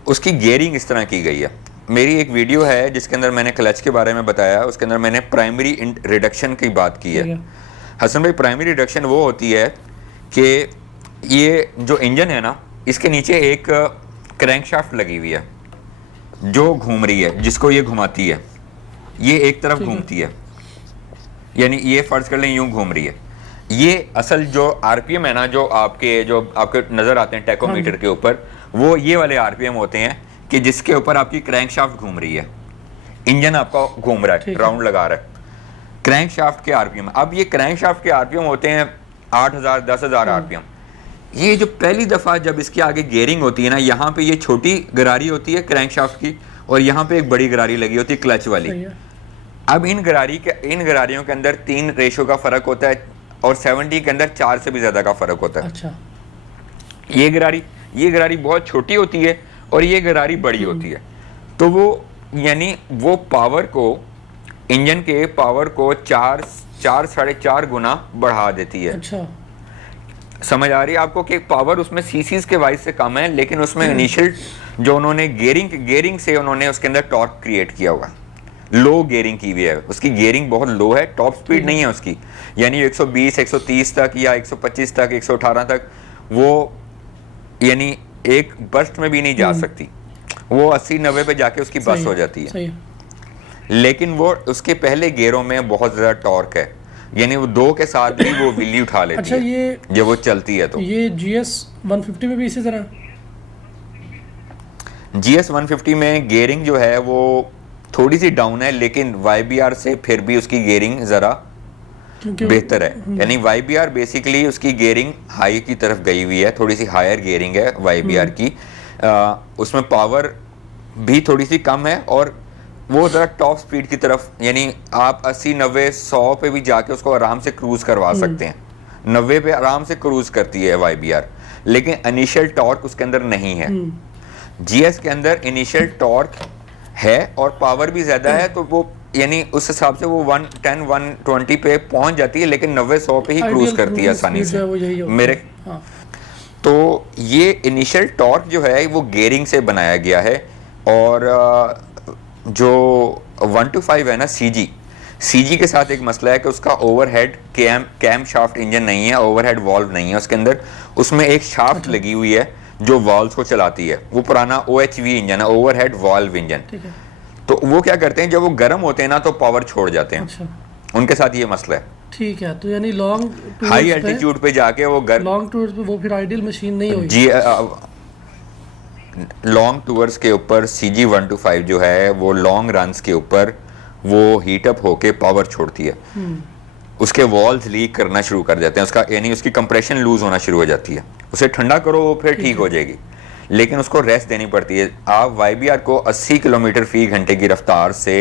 उसकी गियरिंग इस तरह की गई है। मेरी एक वीडियो है जिसके अंदर मैंने क्लच के बारे में बताया, उसके अंदर मैंने प्राइमरी रिडक्शन की बात की है। हसन भाई, प्राइमरी रिडक्शन वो होती है कि ये जो इंजन है ना, इसके नीचे एक क्रैंकशाफ्ट लगी हुई है जो घूम रही है, जिसको ये घुमाती है, ये एक तरफ घूमती है, यानी ये फर्ज कर लें यूं घूम रही है। ये असल जो आरपीएम है ना, जो आपके नजर आते हैं टैकोमीटर के ऊपर, वो ये वाले आरपीएम होते हैं कि जिसके ऊपर आपकी क्रैंकशाफ्ट घूम रही है, इंजन आपका घूम रहा है, राउंड लगा रहा है, क्रैंकशाफ्ट के आरपीएम। अब ये क्रैंकशाफ्ट के आरपीएम होते हैं 8000 10,000 आरपीएम। ये जो पहली दफा जब इसके आगे गियरिंग होती है ना, यहाँ पे ये छोटी गरारी होती है क्रैंकशाफ्ट की, और यहाँ पे एक बड़ी गरारी लगी होती है क्लच वाली। अब इन गरारियों के अंदर 3 रेशो का फर्क होता है, और 70 के अंदर 4 से भी ज्यादा का फर्क होता है। अच्छा। ये गरारी बहुत छोटी होती है और ये गरारी बड़ी होती है, तो वो यानी वो पावर को, इंजन के पावर को 4 4.5 गुना बढ़ा देती है। अच्छा। समझ आ रही है आपको कि पावर उसमें सीसीज के वाइज से कम है, लेकिन उसमें इनिशियल जो उन्होंने गियरिंग से उन्होंने उसके अंदर टॉर्क क्रिएट किया होगा, लो गियरिंग की हुई है, उसकी गियरिंग बहुत लो है, टॉप स्पीड नहीं है उसकी, यानी 120 130 तक या 125 तक 118 तक वो यानी एक बर्स्ट में भी नहीं जा सकती, वो 80-90 पे जाके उसकी बस हो जाती है। सही। लेकिन वो उसके पहले गियरों में बहुत ज्यादा टॉर्क है, यानी वो 2 के साथ भी वो विली उठा लेती अच्छा, है ये जब वो चलती है। तो ये GS 150 में भी इसी तरह? GS 150 में गियरिंग जो है वो थोड़ी सी डाउन है, लेकिन YBR से फिर भी उसकी गियरिंग जरा बेहतर है। यानी YBR बेसिकली उसकी गियरिंग हाई की तरफ गई हुई है, थोड़ी सी हायर गियरिंग है YBR की। उसमें पावर भी थोड़ी सी कम है, और वो ज़रा टॉप स्पीड की तरफ, यानी आप 80 90 100 पे भी जाके उसको आराम से क्रूज करवा सकते हैं। 90 पे आराम से क्रूज करती है YBR, लेकिन इनिशियल टॉर्क उसके अंदर नहीं है। GS के अंदर इनिशियल टॉर्क है और पावर भी ज़्यादा है, तो वो यानी उस हिसाब से वो 110 120 पे पहुंच जाती है, लेकिन 90 100 पे ही क्रूज करती है आसानी से मेरे। हाँ। तो ये इनिशियल टॉर्क जो है वो गियरिंग से बनाया गया है, और जो 125 है ना CG के साथ एक मसला है कि उसका ओवरहेड कैम शाफ्ट इंजन नहीं है, ओवरहेड वॉल्व नहीं है उसके अंदर, उसमें एक शाफ्ट लगी हुई है जो वॉल्व्स को चलाती है। वो पुराना OHV इंजन है, ओवरहेड वॉल्व इंजन। तो वो क्या करते हैं, जब वो गर्म होते हैं ना तो पावर छोड़ जाते हैं। अच्छा। उनके साथ ये मसला है। ठीक है, तो यानी लॉन्ग हाई एल्टीट्यूड पे जाके वो लॉन्ग टूर्स पे वो फिर आइडियल मशीन नहीं होगी। जी, लॉन्ग टूर्स के ऊपर CG 125 जो है वो लॉन्ग रन्स के ऊपर वो हीट अप होके पावर छोड़ती है, उसके वॉल्स लीक करना शुरू कर जाते हैं, उसका यानी उसकी कंप्रेशन लूज होना शुरू हो जाती है। उसे ठंडा करो वो फिर ठीक हो जाएगी, लेकिन उसको रेस्ट देनी पड़ती है। आप YBR को 80 किलोमीटर फी घंटे की रफ्तार से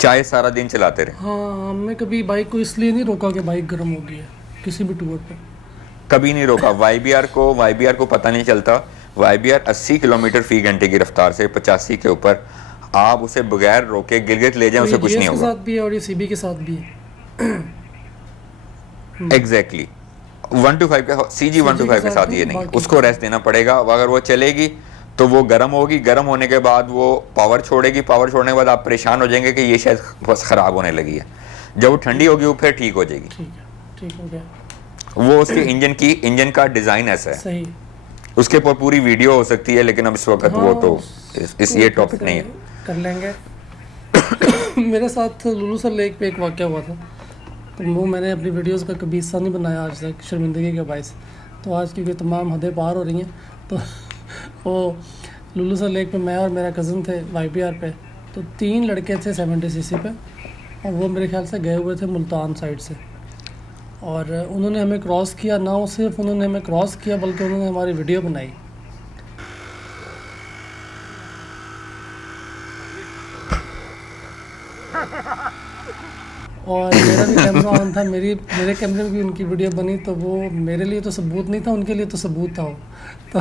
चाहे सारा दिन चलाते रहे। हाँ, हमने कभी बाइक को इसलिए नहीं रोका कि बाइक गर्म हो गई है किसी भी टूर पे, कभी नहीं रोका। YBR को पता नहीं चलता। YBR 80 किलोमीटर फी घंटे की रफ्तार से 85 के ऊपर आप उसे बगैर रोके गिलगित ले जाएं, उसे कुछ नहीं होगा। के साथ भी है और ये CB के साथ भी है। एग्जैक्टली 125 के CG 125 के साथ ये नहीं, उसको रेस्ट देना पड़ेगा। अगर वो चलेगी तो वो गर्म होगी, गर्म होने के बाद वो पावर छोड़ेगी, पावर छोड़ने के बाद आप परेशान हो जाएंगे कि ये शायद बस खराब होने लगी है। जब वो ठंडी होगी वो फिर ठीक हो जाएगी। ठीक हो गया। वो उसके इंजन का डिजाइन ऐसा है। सही। उसके ऊपर पूरी वीडियो हो सकती है, लेकिन अब इस वक्त वो तो ये टॉपिक नहीं है, कर लेंगे। मेरे साथ लुलू सर लेक पे एक वाक़या हुआ था, तो वो मैंने अपनी वीडियोस का कभी हिस्सा नहीं बनाया आज तक, शर्मिंदगी के बायस। तो आज क्योंकि तमाम हदें पार हो रही हैं, तो वो लुलू सर लेक पे मैं और मेरा कज़न थे YBR पे, तो 3 लड़के थे 70 cc पे, और वो मेरे ख्याल से गए हुए थे मुल्तान साइड से, और उन्होंने हमें क्रॉस किया। ना वो सिर्फ उन्होंने हमें क्रॉस किया, बल्कि उन्होंने हमारी वीडियो बनाई। और मेरा भी कैमरा ऑन था, मेरे कैमरे में भी उनकी वीडियो बनी, तो वो मेरे लिए तो सबूत नहीं था, उनके लिए तो सबूत था वो। तो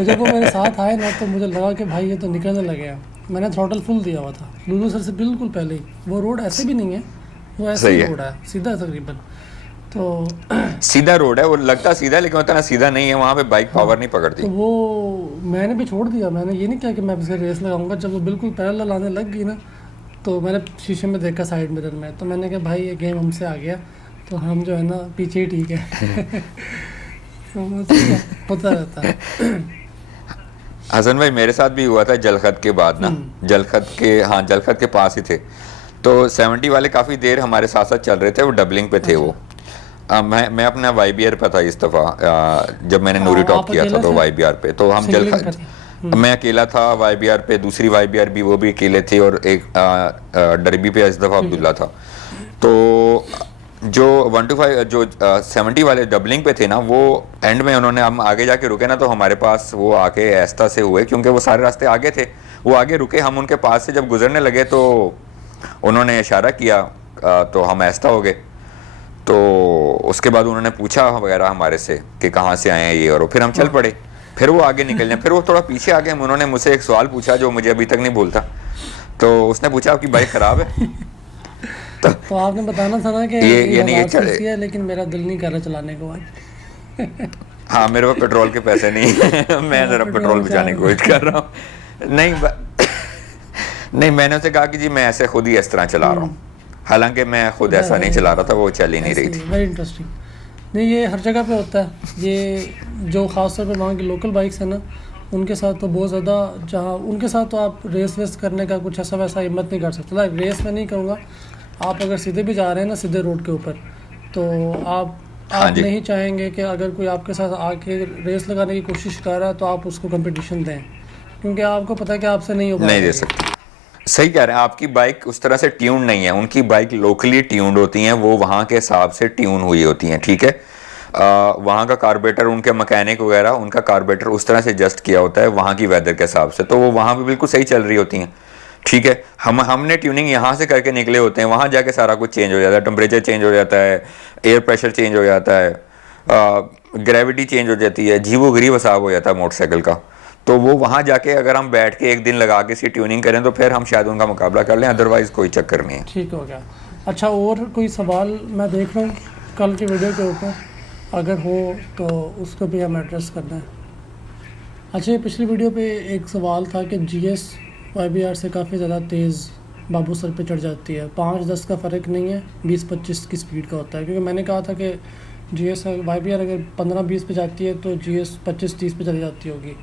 जब वो मेरे साथ आए ना, तो मुझे लगा कि भाई ये तो निकलने लगे हैं। मैंने थ्रॉटल फुल दिया हुआ था लुलू सर से बिल्कुल पहले ही। वो रोड ऐसे भी नहीं है, वो ऐसे सही ही है। रोड है, सीधा तकरीबन। तो सीधा रोड है, वो लगता सीधा है लेकिन उतना सीधा नहीं है, वहाँ पे बाइक पावर नहीं पकड़ती। तो वो मैंने भी छोड़ दिया। मैंने ये नहीं किया कि मैं इससे रेस लगाऊंगा। जब वो बिल्कुल पैरेलल आने लग गई ना, तो मैंने शीशे में देखा साइड मिरर में, तो मैंने कहा भाई ये गेम हमसे आ गया, तो हम जो है ना पीछे ही ठीक है। तो वो ठीक है, होता रहता है। हसन भाई मेरे साथ भी हुआ था जलखत के बाद ना, जलखत के पास ही थे। तो 70 वाले काफ़ी देर हमारे साथ साथ चल रहे थे, वो डबलिंग पे थे वो। मैं अपना YBR पे था इस दफ़ा, जब मैंने नूरी टॉप आप किया था अकेले तो थे? YBR पे, तो हम सिंगलिंग जलखत, करते? मैं अकेला था YBR पे, दूसरी YBR भी वो भी अकेले थे, और एक डरबी पे इस दफ़ा अब्दुल्ला था। तो जो 125 जो 70 वाले डबलिंग पे थे ना, वो एंड में उन्होंने, हम आगे जाके रुके ना, तो हमारे पास वो आके ऐसा से हुए, क्योंकि वो सारे रास्ते आगे थे, वो आगे रुके, हम उनके पास से जब गुजरने लगे तो उन्होंने इशारा किया, तो हम ऐसा हो गए। तो उसके बाद उन्होंने पूछा वगैरह हमारे से कि कहाँ से आए हैं ये, और फिर हम चल पड़े। फिर वो आगे निकल जाए, फिर वो थोड़ा पीछे आ गए, उन्होंने मुझसे एक सवाल पूछा जो मुझे अभी तक नहीं भूलता। तो उसने पूछा आपकी बाइक ख़राब है? तो आपने बताना था ना कि ये नहीं आवाज़ चढ़े। कैसी है, लेकिन मेरा दिल नहीं कर रहा चलाने को आज। हाँ, मेरे पास पेट्रोल के पैसे नहीं है। मैं ज़रा पेट्रोल बचाने की कोशिश कर रहा हूँ। नहीं, मैंने उसे कहा कि जी मैं ऐसे खुद ही इस तरह चला रहा हूँ, हालांकि मैं खुद ऐसा नहीं चला रहा था, वो चल ही नहीं रही थी। Very interesting. नहीं, ये हर जगह पे होता है। ये जो ख़ास तौर पे वहाँ की लोकल बाइक्स है ना, उनके साथ तो बहुत ज़्यादा, जहाँ उनके साथ तो आप रेस वेस करने का कुछ ऐसा वैसा हिम्मत नहीं कर सकते। लाइक रेस में नहीं कहूँगा, आप अगर सीधे भी जा रहे हैं ना, सीधे रोड के ऊपर, तो आप हाँ जी। नहीं चाहेंगे कि अगर कोई आपके साथ आके रेस लगाने की कोशिश कर रहा है तो आप उसको कंपटीशन दें, क्योंकि आपको पता है कि आपसे नहीं हो नहीं पाएगा दे ये। सकते। सही कह रहे हैं, आपकी बाइक उस तरह से ट्यून्ड नहीं है, उनकी बाइक लोकली ट्यून्ड होती हैं, वो वहाँ के हिसाब से ट्यून हुई होती हैं, ठीक है। वहाँ का कार्बोरेटर, उनके मैकेनिक वगैरह, उनका कार्बोरेटर उस तरह से एडजस्ट किया होता है वहाँ की वेदर के हिसाब से, तो वो वहाँ पे बिल्कुल सही चल रही होती हैं, ठीक है। हमने ट्यूनिंग यहाँ से करके निकले होते हैं, वहाँ जाके सारा कुछ चेंज हो जाता है, टेम्परेचर चेंज हो जाता है, एयर प्रेशर चेंज हो जाता है, ग्रेविटी चेंज हो जाती है, जीवो गरीब हिसाब हो जाता है मोटरसाइकिल का। तो वो वहाँ जाके अगर हम बैठ के एक दिन लगा के इसकी ट्यूनिंग करें तो फिर हम शायद उनका मुकाबला कर लें, अदरवाइज़ कोई चक्कर नहीं है। ठीक हो गया। अच्छा, और कोई सवाल मैं देख रहा हूँ कल की वीडियो के ऊपर, अगर हो तो उसको भी हम एड्रेस करना है। अच्छा, ये पिछली वीडियो पे एक सवाल था कि GS YBR से काफ़ी ज़्यादा तेज़ बाबू सर पे चढ़ जाती है। 5-10 का फ़र्क नहीं है, 20-25 की स्पीड का होता है। क्योंकि मैंने कहा था कि GS YBR अगर 15-20 पे जाती है तो GS 25-30 पे चली जाती होगी।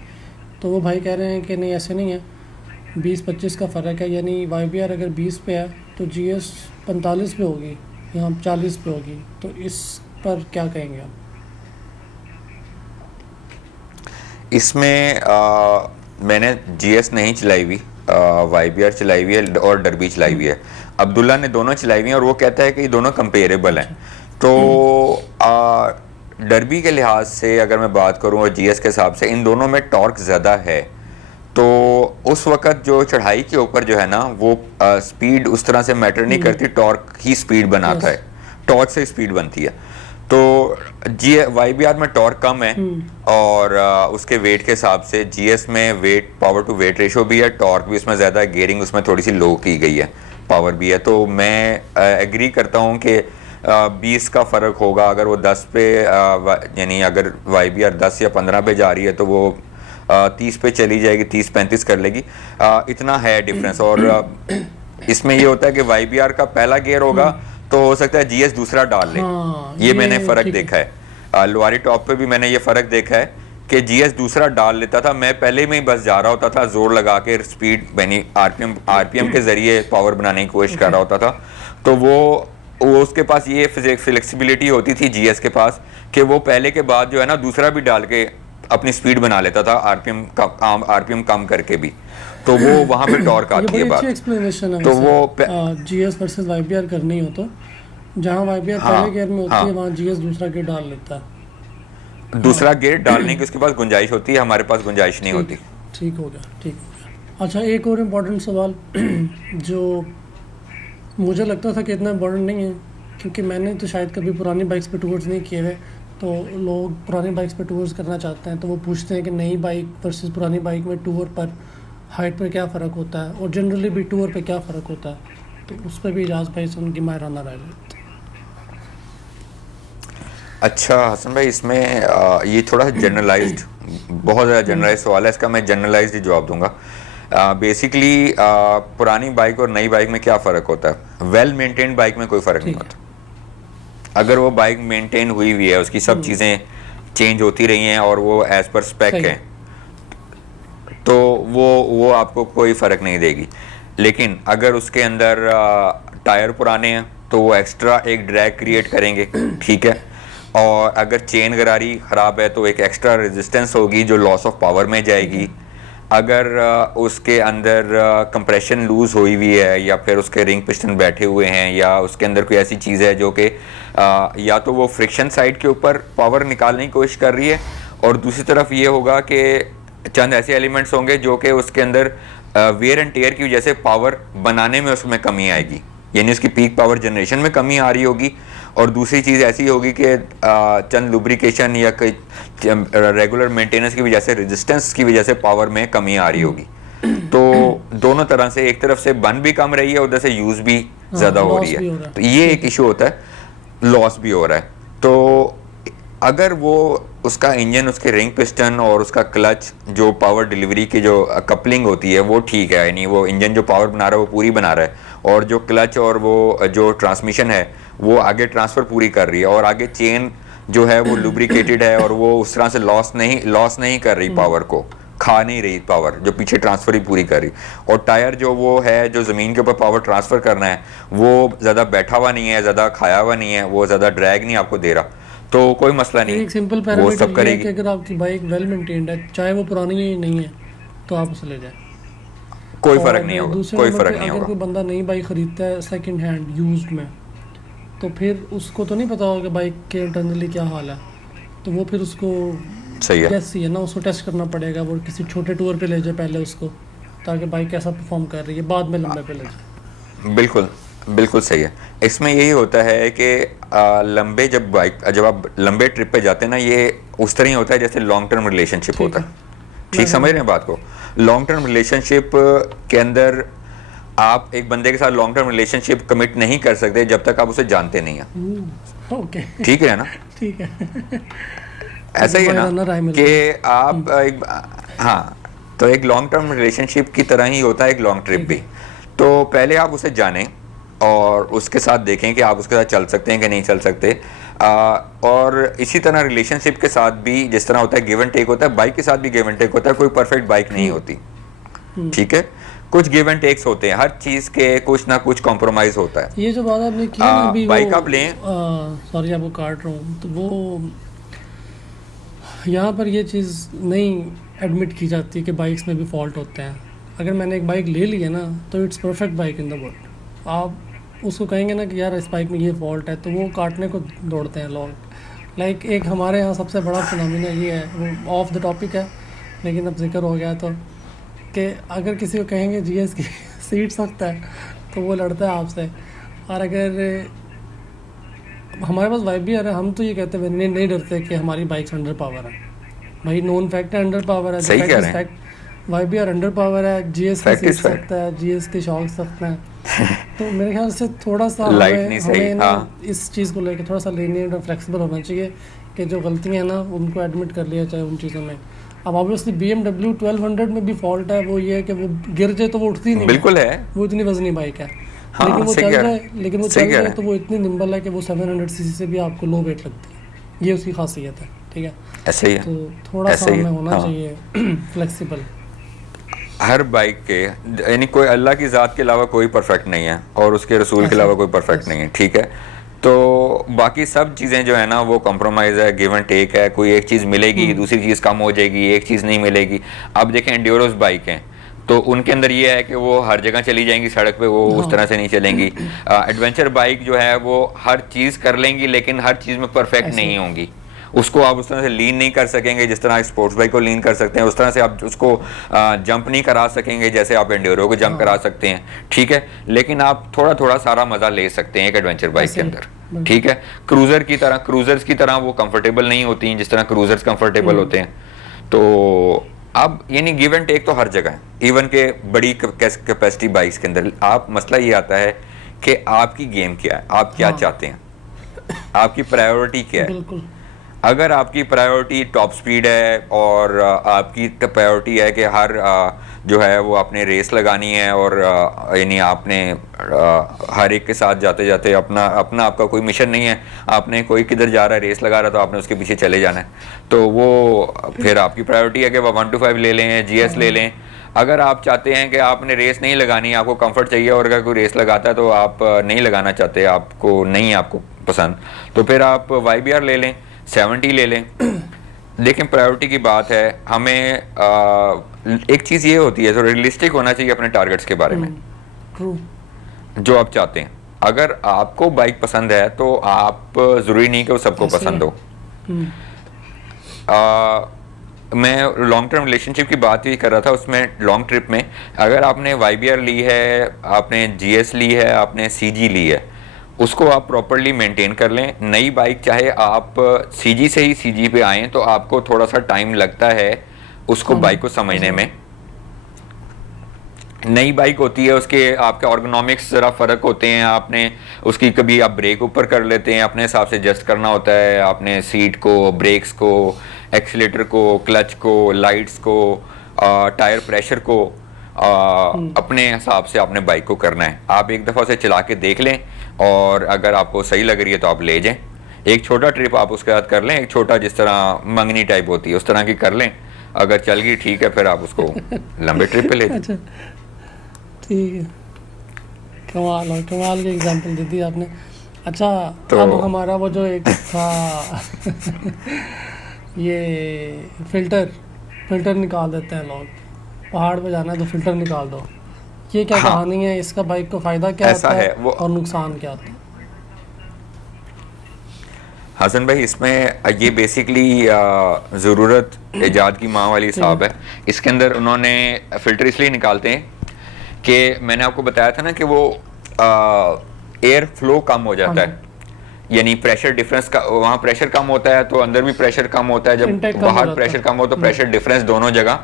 तो वो भाई कह रहे हैं कि नहीं, ऐसे नहीं है, 20-25 का फ़र्क है, यानी YBR अगर 20 पे है तो GS 45 पे होगी या 40 पे होगी। तो इस पर क्या कहेंगे आप? इसमें मैंने GS नहीं चलाई हुई, YBR चलाई हुई है और डरबी चलाई हुई है। अब्दुल्ला ने दोनों चलाई हुई हैं और वो कहता है कि ये दोनों कंपेरेबल हैं। तो डरबी के लिहाज से अगर मैं बात करूं और GS के हिसाब से, इन दोनों में टॉर्क ज़्यादा है। तो उस वक़्त जो चढ़ाई के ऊपर जो है ना, वो स्पीड उस तरह से मैटर नहीं करती, टॉर्क ही स्पीड बनाता है, टॉर्क से स्पीड बनती है। तो YBR में टॉर्क कम है और उसके वेट के हिसाब से GS में weight power to weight ratio भी है, टॉर्क भी उसमें ज़्यादा है, गियरिंग उसमें थोड़ी सी लो की गई है, पावर भी है। तो मैं एग्री करता हूँ कि 20 का फ़र्क होगा अगर वो 10 पे, यानी अगर YBR 10 या 15 पे जा रही है तो वो 30 पे चली जाएगी, 30-35 कर लेगी, इतना है डिफरेंस। और इसमें ये होता है कि YBR का पहला गियर होगा तो हो सकता है GS दूसरा डाल ले। हाँ, ये मैंने फ़र्क देखा है, लोअरी टॉप पे भी मैंने ये फ़र्क देखा है कि GS दूसरा डाल लेता था, मैं पहले में ही बस जा रहा होता था, जोर लगा के स्पीड, यानी RPM के ज़रिए पावर बनाने की कोशिश कर रहा होता था। तो वो उसके पास ये फ्लेक्सिबिलिटी होती थी GS के पास कि वो पहले के बाद जो है ना दूसरा भी डाल के अपनी स्पीड बना लेता था, RPM कम करके भी। तो वो वहाँ पे टॉर्क ये आती बड़ी है अच्छी बात। एक्सप्लेनेशन है तो वैसे। वो GS वर्सेस YBR करनी हो तो जहाँ YBR हाँ, पहले गियर में होती हाँ। है, वहाँ GS दूसरा गियर डाल लेता है। दूसरा गियर डालने की उसके पास गुंजाइश होती है, हमारे पास गुंजाइश नहीं होती। ठीक हो गया, ठीक हो गया। अच्छा, एक और इम्पोर्टेंट सवाल जो मुझे लगता था कि इतना इम्पोर्टेंट नहीं है, क्योंकि मैंने तो शायद कभी पुरानी बाइक्स पे टूर्स नहीं किए हुए। तो लोग पुरानी बाइक्स पे टूर्स करना चाहते हैं, तो वो पूछते हैं कि नई बाइक वर्सेस पुरानी बाइक में टूर पर हाइट पर क्या फ़र्क होता है, और जनरली भी टूर पे क्या फ़र्क होता है। तो उस पर भी इजाज़ भाई से उनकी मायराना राय है। अच्छा हसन भाई, इसमें ये थोड़ा जनरलाइज्ड, बहुत ज़्यादा जनरलाइज सवाल है, इसका मैं जनरलाइज्ड ही जवाब दूंगा। बेसिकली पुरानी बाइक और नई बाइक में क्या फ़र्क होता है? वेल मेंटेन्ड बाइक में कोई फ़र्क नहीं होता। अगर वो बाइक मेंटेन हुई हुई है, उसकी सब चीज़ें चेंज होती रही हैं और वो एज पर स्पेक सही। है, तो वो आपको कोई फ़र्क नहीं देगी। लेकिन अगर उसके अंदर टायर पुराने हैं तो वो एक्स्ट्रा एक ड्रैग क्रिएट करेंगे, ठीक है। और अगर चेन गरारी ख़राब है तो एक एक्स्ट्रा रेजिस्टेंस होगी जो लॉस ऑफ पावर में जाएगी। अगर उसके अंदर कंप्रेशन लूज़ हुई हुई है, या फिर उसके रिंग पिस्टन बैठे हुए हैं, या उसके अंदर कोई ऐसी चीज़ है जो कि या तो वो फ्रिक्शन साइड के ऊपर पावर निकालने की कोशिश कर रही है, और दूसरी तरफ ये होगा कि चंद ऐसे एलिमेंट्स होंगे जो कि उसके अंदर वेयर एंड टेयर की वजह से पावर बनाने में उसमें कमी आएगी, यानी उसकी पीक पावर जनरेशन में कमी आ रही होगी। और दूसरी चीज़ ऐसी होगी कि चंद लुब्रिकेशन या कोई रेगुलर मेंटेनेंस की वजह से, रेजिस्टेंस की वजह से पावर में कमी आ रही होगी। तो दोनों तरह से, एक तरफ से बन भी कम रही है, उधर से यूज़ भी ज़्यादा हो रही है, तो ये एक इशू होता है, लॉस भी हो रहा है। तो अगर वो उसका इंजन, उसके रिंग पिस्टन और उसका क्लच, जो पावर डिलीवरी की जो कपलिंग होती है वो ठीक है, यानी वो इंजन जो पावर बना रहा है वो पूरी बना रहा है, और जो क्लच और वो जो ट्रांसमिशन है वो आगे ट्रांसफ़र पूरी कर रही है, और आगे चेन जो है वो लुब्रिकेटेड है और वो उस तरह से लॉस नहीं कर रही, पावर को खा नहीं रही, पावर जो पीछे ट्रांसफ़र ही पूरी कर रही। और टायर जो वो है, जो ज़मीन के ऊपर पावर ट्रांसफ़र करना है, वो ज़्यादा बैठा हुआ नहीं है, ज़्यादा खाया हुआ नहीं है, वो ज़्यादा ड्रैग नहीं आपको दे रहा, तो कोई मसला नहीं, एक सिंपल वो पैरामीटर सब ये है करेगी। कि अगर आपकी बाइक वेल मेंटेन्ड है, चाहे वो पुरानी ही नहीं है, तो आप उसे ले जाएं। कोई और फर्क नहीं होगा, दूसरे कोई नंबर फर्क पे नहीं अगर होगा। कोई बंदा नई बाइक खरीदता है सेकंड हैंड यूज्ड में, तो फिर उसको तो नहीं पता होगा कि बाइक के इंटरनली क्या हाल है, तो वो फिर उसको सही है, टेस्ट ही है ना, उसको टेस्ट करना पड़ेगा। वो किसी छोटे टूर पे ले जाए पहले उसको, ताकि बाइक कैसा परफॉर्म कर रही है, बाद में लंबे पे ले जाए। बिल्कुल बिल्कुल सही है। इसमें यही होता है कि लंबे जब आप लंबे ट्रिप पे जाते हैं ना, ये उस तरह ही होता है जैसे लॉन्ग टर्म रिलेशनशिप होता है। ठीक समझ रहे हैं बात को? लॉन्ग टर्म रिलेशनशिप के अंदर आप एक बंदे के साथ लॉन्ग टर्म रिलेशनशिप कमिट नहीं कर सकते जब तक आप उसे जानते नहीं हैं। ओके, ठीक है ना? ठीक है। ऐसा ही है मायराना राय ना मिल कि आप एक, हाँ, तो एक लॉन्ग टर्म रिलेशनशिप की तरह ही होता है एक लॉन्ग ट्रिप भी। तो पहले आप उसे जानें और उसके साथ देखें कि आप उसके साथ चल सकते हैं कि नहीं चल सकते। और इसी तरह रिलेशनशिप के साथ भी जिस तरह होता है गिव एंड टेक होता है, बाइक के साथ भी गिव एंड टेक होता है। कोई परफेक्ट बाइक नहीं होती, ठीक है, कुछ गिव एंड टेक्स होते हैं, हर चीज़ के कुछ ना कुछ कॉम्प्रोमाइज़ होता है। ये जो बात आपने की ना अभी, बाइक आप लें, सॉरी आपको काट रहा हूँ, तो वो यहाँ पर ये चीज़ नहीं एडमिट की जाती कि बाइक्स में भी फॉल्ट होते हैं। अगर मैंने एक बाइक ले ली है ना, तो it's perfect bike in the world. आप उसको कहेंगे ना कि यार इस बाइक में ये फॉल्ट है, तो वो काटने को दौड़ते हैं लोग। लाइक एक हमारे यहाँ सबसे बड़ा फिनोमिना ये है, वो ऑफ द टॉपिक है लेकिन अब जिक्र हो गया, तो कि अगर किसी को कहेंगे जीएस की सीट सख्त है तो वो लड़ता है आपसे। और अगर हमारे पास वाइब भी आ रहा है, हम तो ये कहते हैं नहीं डरते कि हमारी बाइक्स अंडर पावर है। भाई नॉन फैक्ट है, अंडर पावर है, सही कह रहे हैं। वाइब भी अंडर पावर है, जीएस की Fact सीट is fact. सख्त है, जीएस के शॉक सख्त हैं। तो मेरे ख्याल से थोड़ा सा Light नहीं सही, हमें ना हाँ। इस चीज़ को लेकर थोड़ा सा lenient और फ्लेक्सिबल होना चाहिए कि जो गलतियाँ हैं ना उनको एडमिट कर लिया जाए उन चीज़ों में। अब ऑब्वियसली BMW 1200 में भी फॉल्ट है, वो ये है कि वो गिर जाए तो वो उठती नहीं, बिल्कुल है, वो इतनी वजनी बाइक है। हाँ, लेकिन वो सही चल कह रहा रहे है, लेकिन वो सही चल कह रहा रहे है तो वो इतनी निम्बल है कि वो 700 सीसी से भी आपको लो वेट लगती है। ये उसकी खासियत है, ठीक है। ऐसे ही है, तो थोड़ा सा ऐसे ही हमें है, होना हाँ। चाहिए फ्लेक्सिबल। हर बाइक के, यानी कोई अल्लाह की ज़ात के अलावा कोई परफेक्ट नहीं है और उसके रसूल के अलावा कोई परफेक्ट नहीं है, ठीक है। तो बाकी सब चीज़ें जो है ना वो कॉम्प्रोमाइज़ है, गिव एंड टेक है। कोई एक चीज़ मिलेगी, दूसरी चीज़ कम हो जाएगी, एक चीज़ नहीं मिलेगी। अब देखें एंड्योरोस बाइक हैं तो उनके अंदर ये है कि वो हर जगह चली जाएंगी सड़क पे, वो उस तरह से नहीं चलेंगी। एडवेंचर बाइक जो है वो हर चीज़ कर लेंगी लेकिन हर चीज़ में परफेक्ट नहीं होंगी। उसको आप उस तरह से लीन नहीं कर सकेंगे जिस तरह स्पोर्ट्स बाइक को लीन कर सकते हैं, उस तरह से आप उसको जंप नहीं करा सकेंगे जैसे आप एंड्योरो को जंप करा सकते हैं, ठीक है। लेकिन आप थोड़ा थोड़ा सारा मजा ले सकते हैं एक एडवेंचर बाइक के अंदर, ठीक है। क्रूजर्स की तरह वो कंफर्टेबल नहीं होती हैं जिस तरह क्रूजर्स कंफर्टेबल होते हैं। तो अब यानी गिव एंड टेक तो हर जगह है, इवन के बड़ी कैपेसिटी बाइक्स के अंदर। आप मसला ये आता है कि आपकी गेम क्या है, आप क्या चाहते हैं, आपकी प्रायोरिटी क्या है। बिल्कुल। अगर आपकी प्रायोरिटी टॉप स्पीड है और आपकी प्रायोरिटी है कि हर जो है वो आपने रेस लगानी है और यानी आपने हर एक के साथ जाते जाते आपका कोई मिशन नहीं है, आपने कोई किधर जा रहा है रेस लगा रहा है तो आपने उसके पीछे चले जाना है, तो वो फिर आपकी प्रायोरिटी है कि वो 125 ले लें, GS ले लें। अगर आप चाहते हैं कि आपने रेस नहीं लगानी, आपको कंफर्ट चाहिए और अगर कोई रेस लगाता है तो आप नहीं लगाना चाहते, आपको पसंद, तो फिर आप YBR ले लें, 70 ले लें। लेकिन प्रायोरिटी की बात है, हमें एक चीज़ ये होती है तो रियलिस्टिक होना चाहिए अपने टारगेट्स के बारे में, ट्रू, जो आप चाहते हैं। अगर आपको बाइक पसंद है तो आप ज़रूरी नहीं कि वो सबको पसंद हो। मैं लॉन्ग टर्म रिलेशनशिप की बात ही कर रहा था, उसमें लॉन्ग ट्रिप में अगर आपने YBR ली है, आपने GS ली है, आपने CG ली है, उसको आप प्रॉपरली मेंटेन कर लें। नई बाइक चाहे आप CG से ही CG पे आएँ तो आपको थोड़ा सा टाइम लगता है उसको बाइक को समझने में। नई बाइक होती है, उसके आपके ऑर्गोनॉमिक्स ज़रा फ़र्क होते हैं, आपने उसकी कभी आप ब्रेक ऊपर कर लेते हैं, अपने हिसाब से एडजस्ट करना होता है, आपने सीट को, ब्रेक्स को, एक्सीलेटर को, क्लच को, लाइट्स को, टायर प्रेशर को अपने हिसाब से आपने बाइक को करना है। आप एक दफ़ा से चला के देख लें और अगर आपको सही लग रही है तो आप ले जाएं। एक छोटा ट्रिप आप उसके साथ कर लें, एक छोटा जिस तरह मंगनी टाइप होती है उस तरह की कर लें, अगर चल गई ठीक है, फिर आप उसको लंबे ट्रिप पे ले जाएं। अच्छा ठीक है, कमाल की एग्जांपल दे दी आपने। अच्छा तो अब हमारा वो जो एक था ये फिल्टर निकाल देते हैं लोग, पहाड़ पे जाना है तो फिल्टर निकाल दो, ये क्या कहानी है, इसका बाइक को फ़ायदा क्या होता है और नुकसान क्या होता है? हसन भाई, इसमें ये बेसिकली ज़रूरत ईजाद की माँ वाली हिसाब है। इसके अंदर उन्होंने फ़िल्टर इसलिए निकालते हैं कि मैंने आपको बताया था ना कि वो एयर फ्लो कम हो जाता है, यानी प्रेशर डिफरेंस का, वहाँ प्रेशर कम होता है तो अंदर भी प्रेशर कम होता है, जब बाहर प्रेशर कम हो तो प्रेशर डिफरेंस दोनों जगह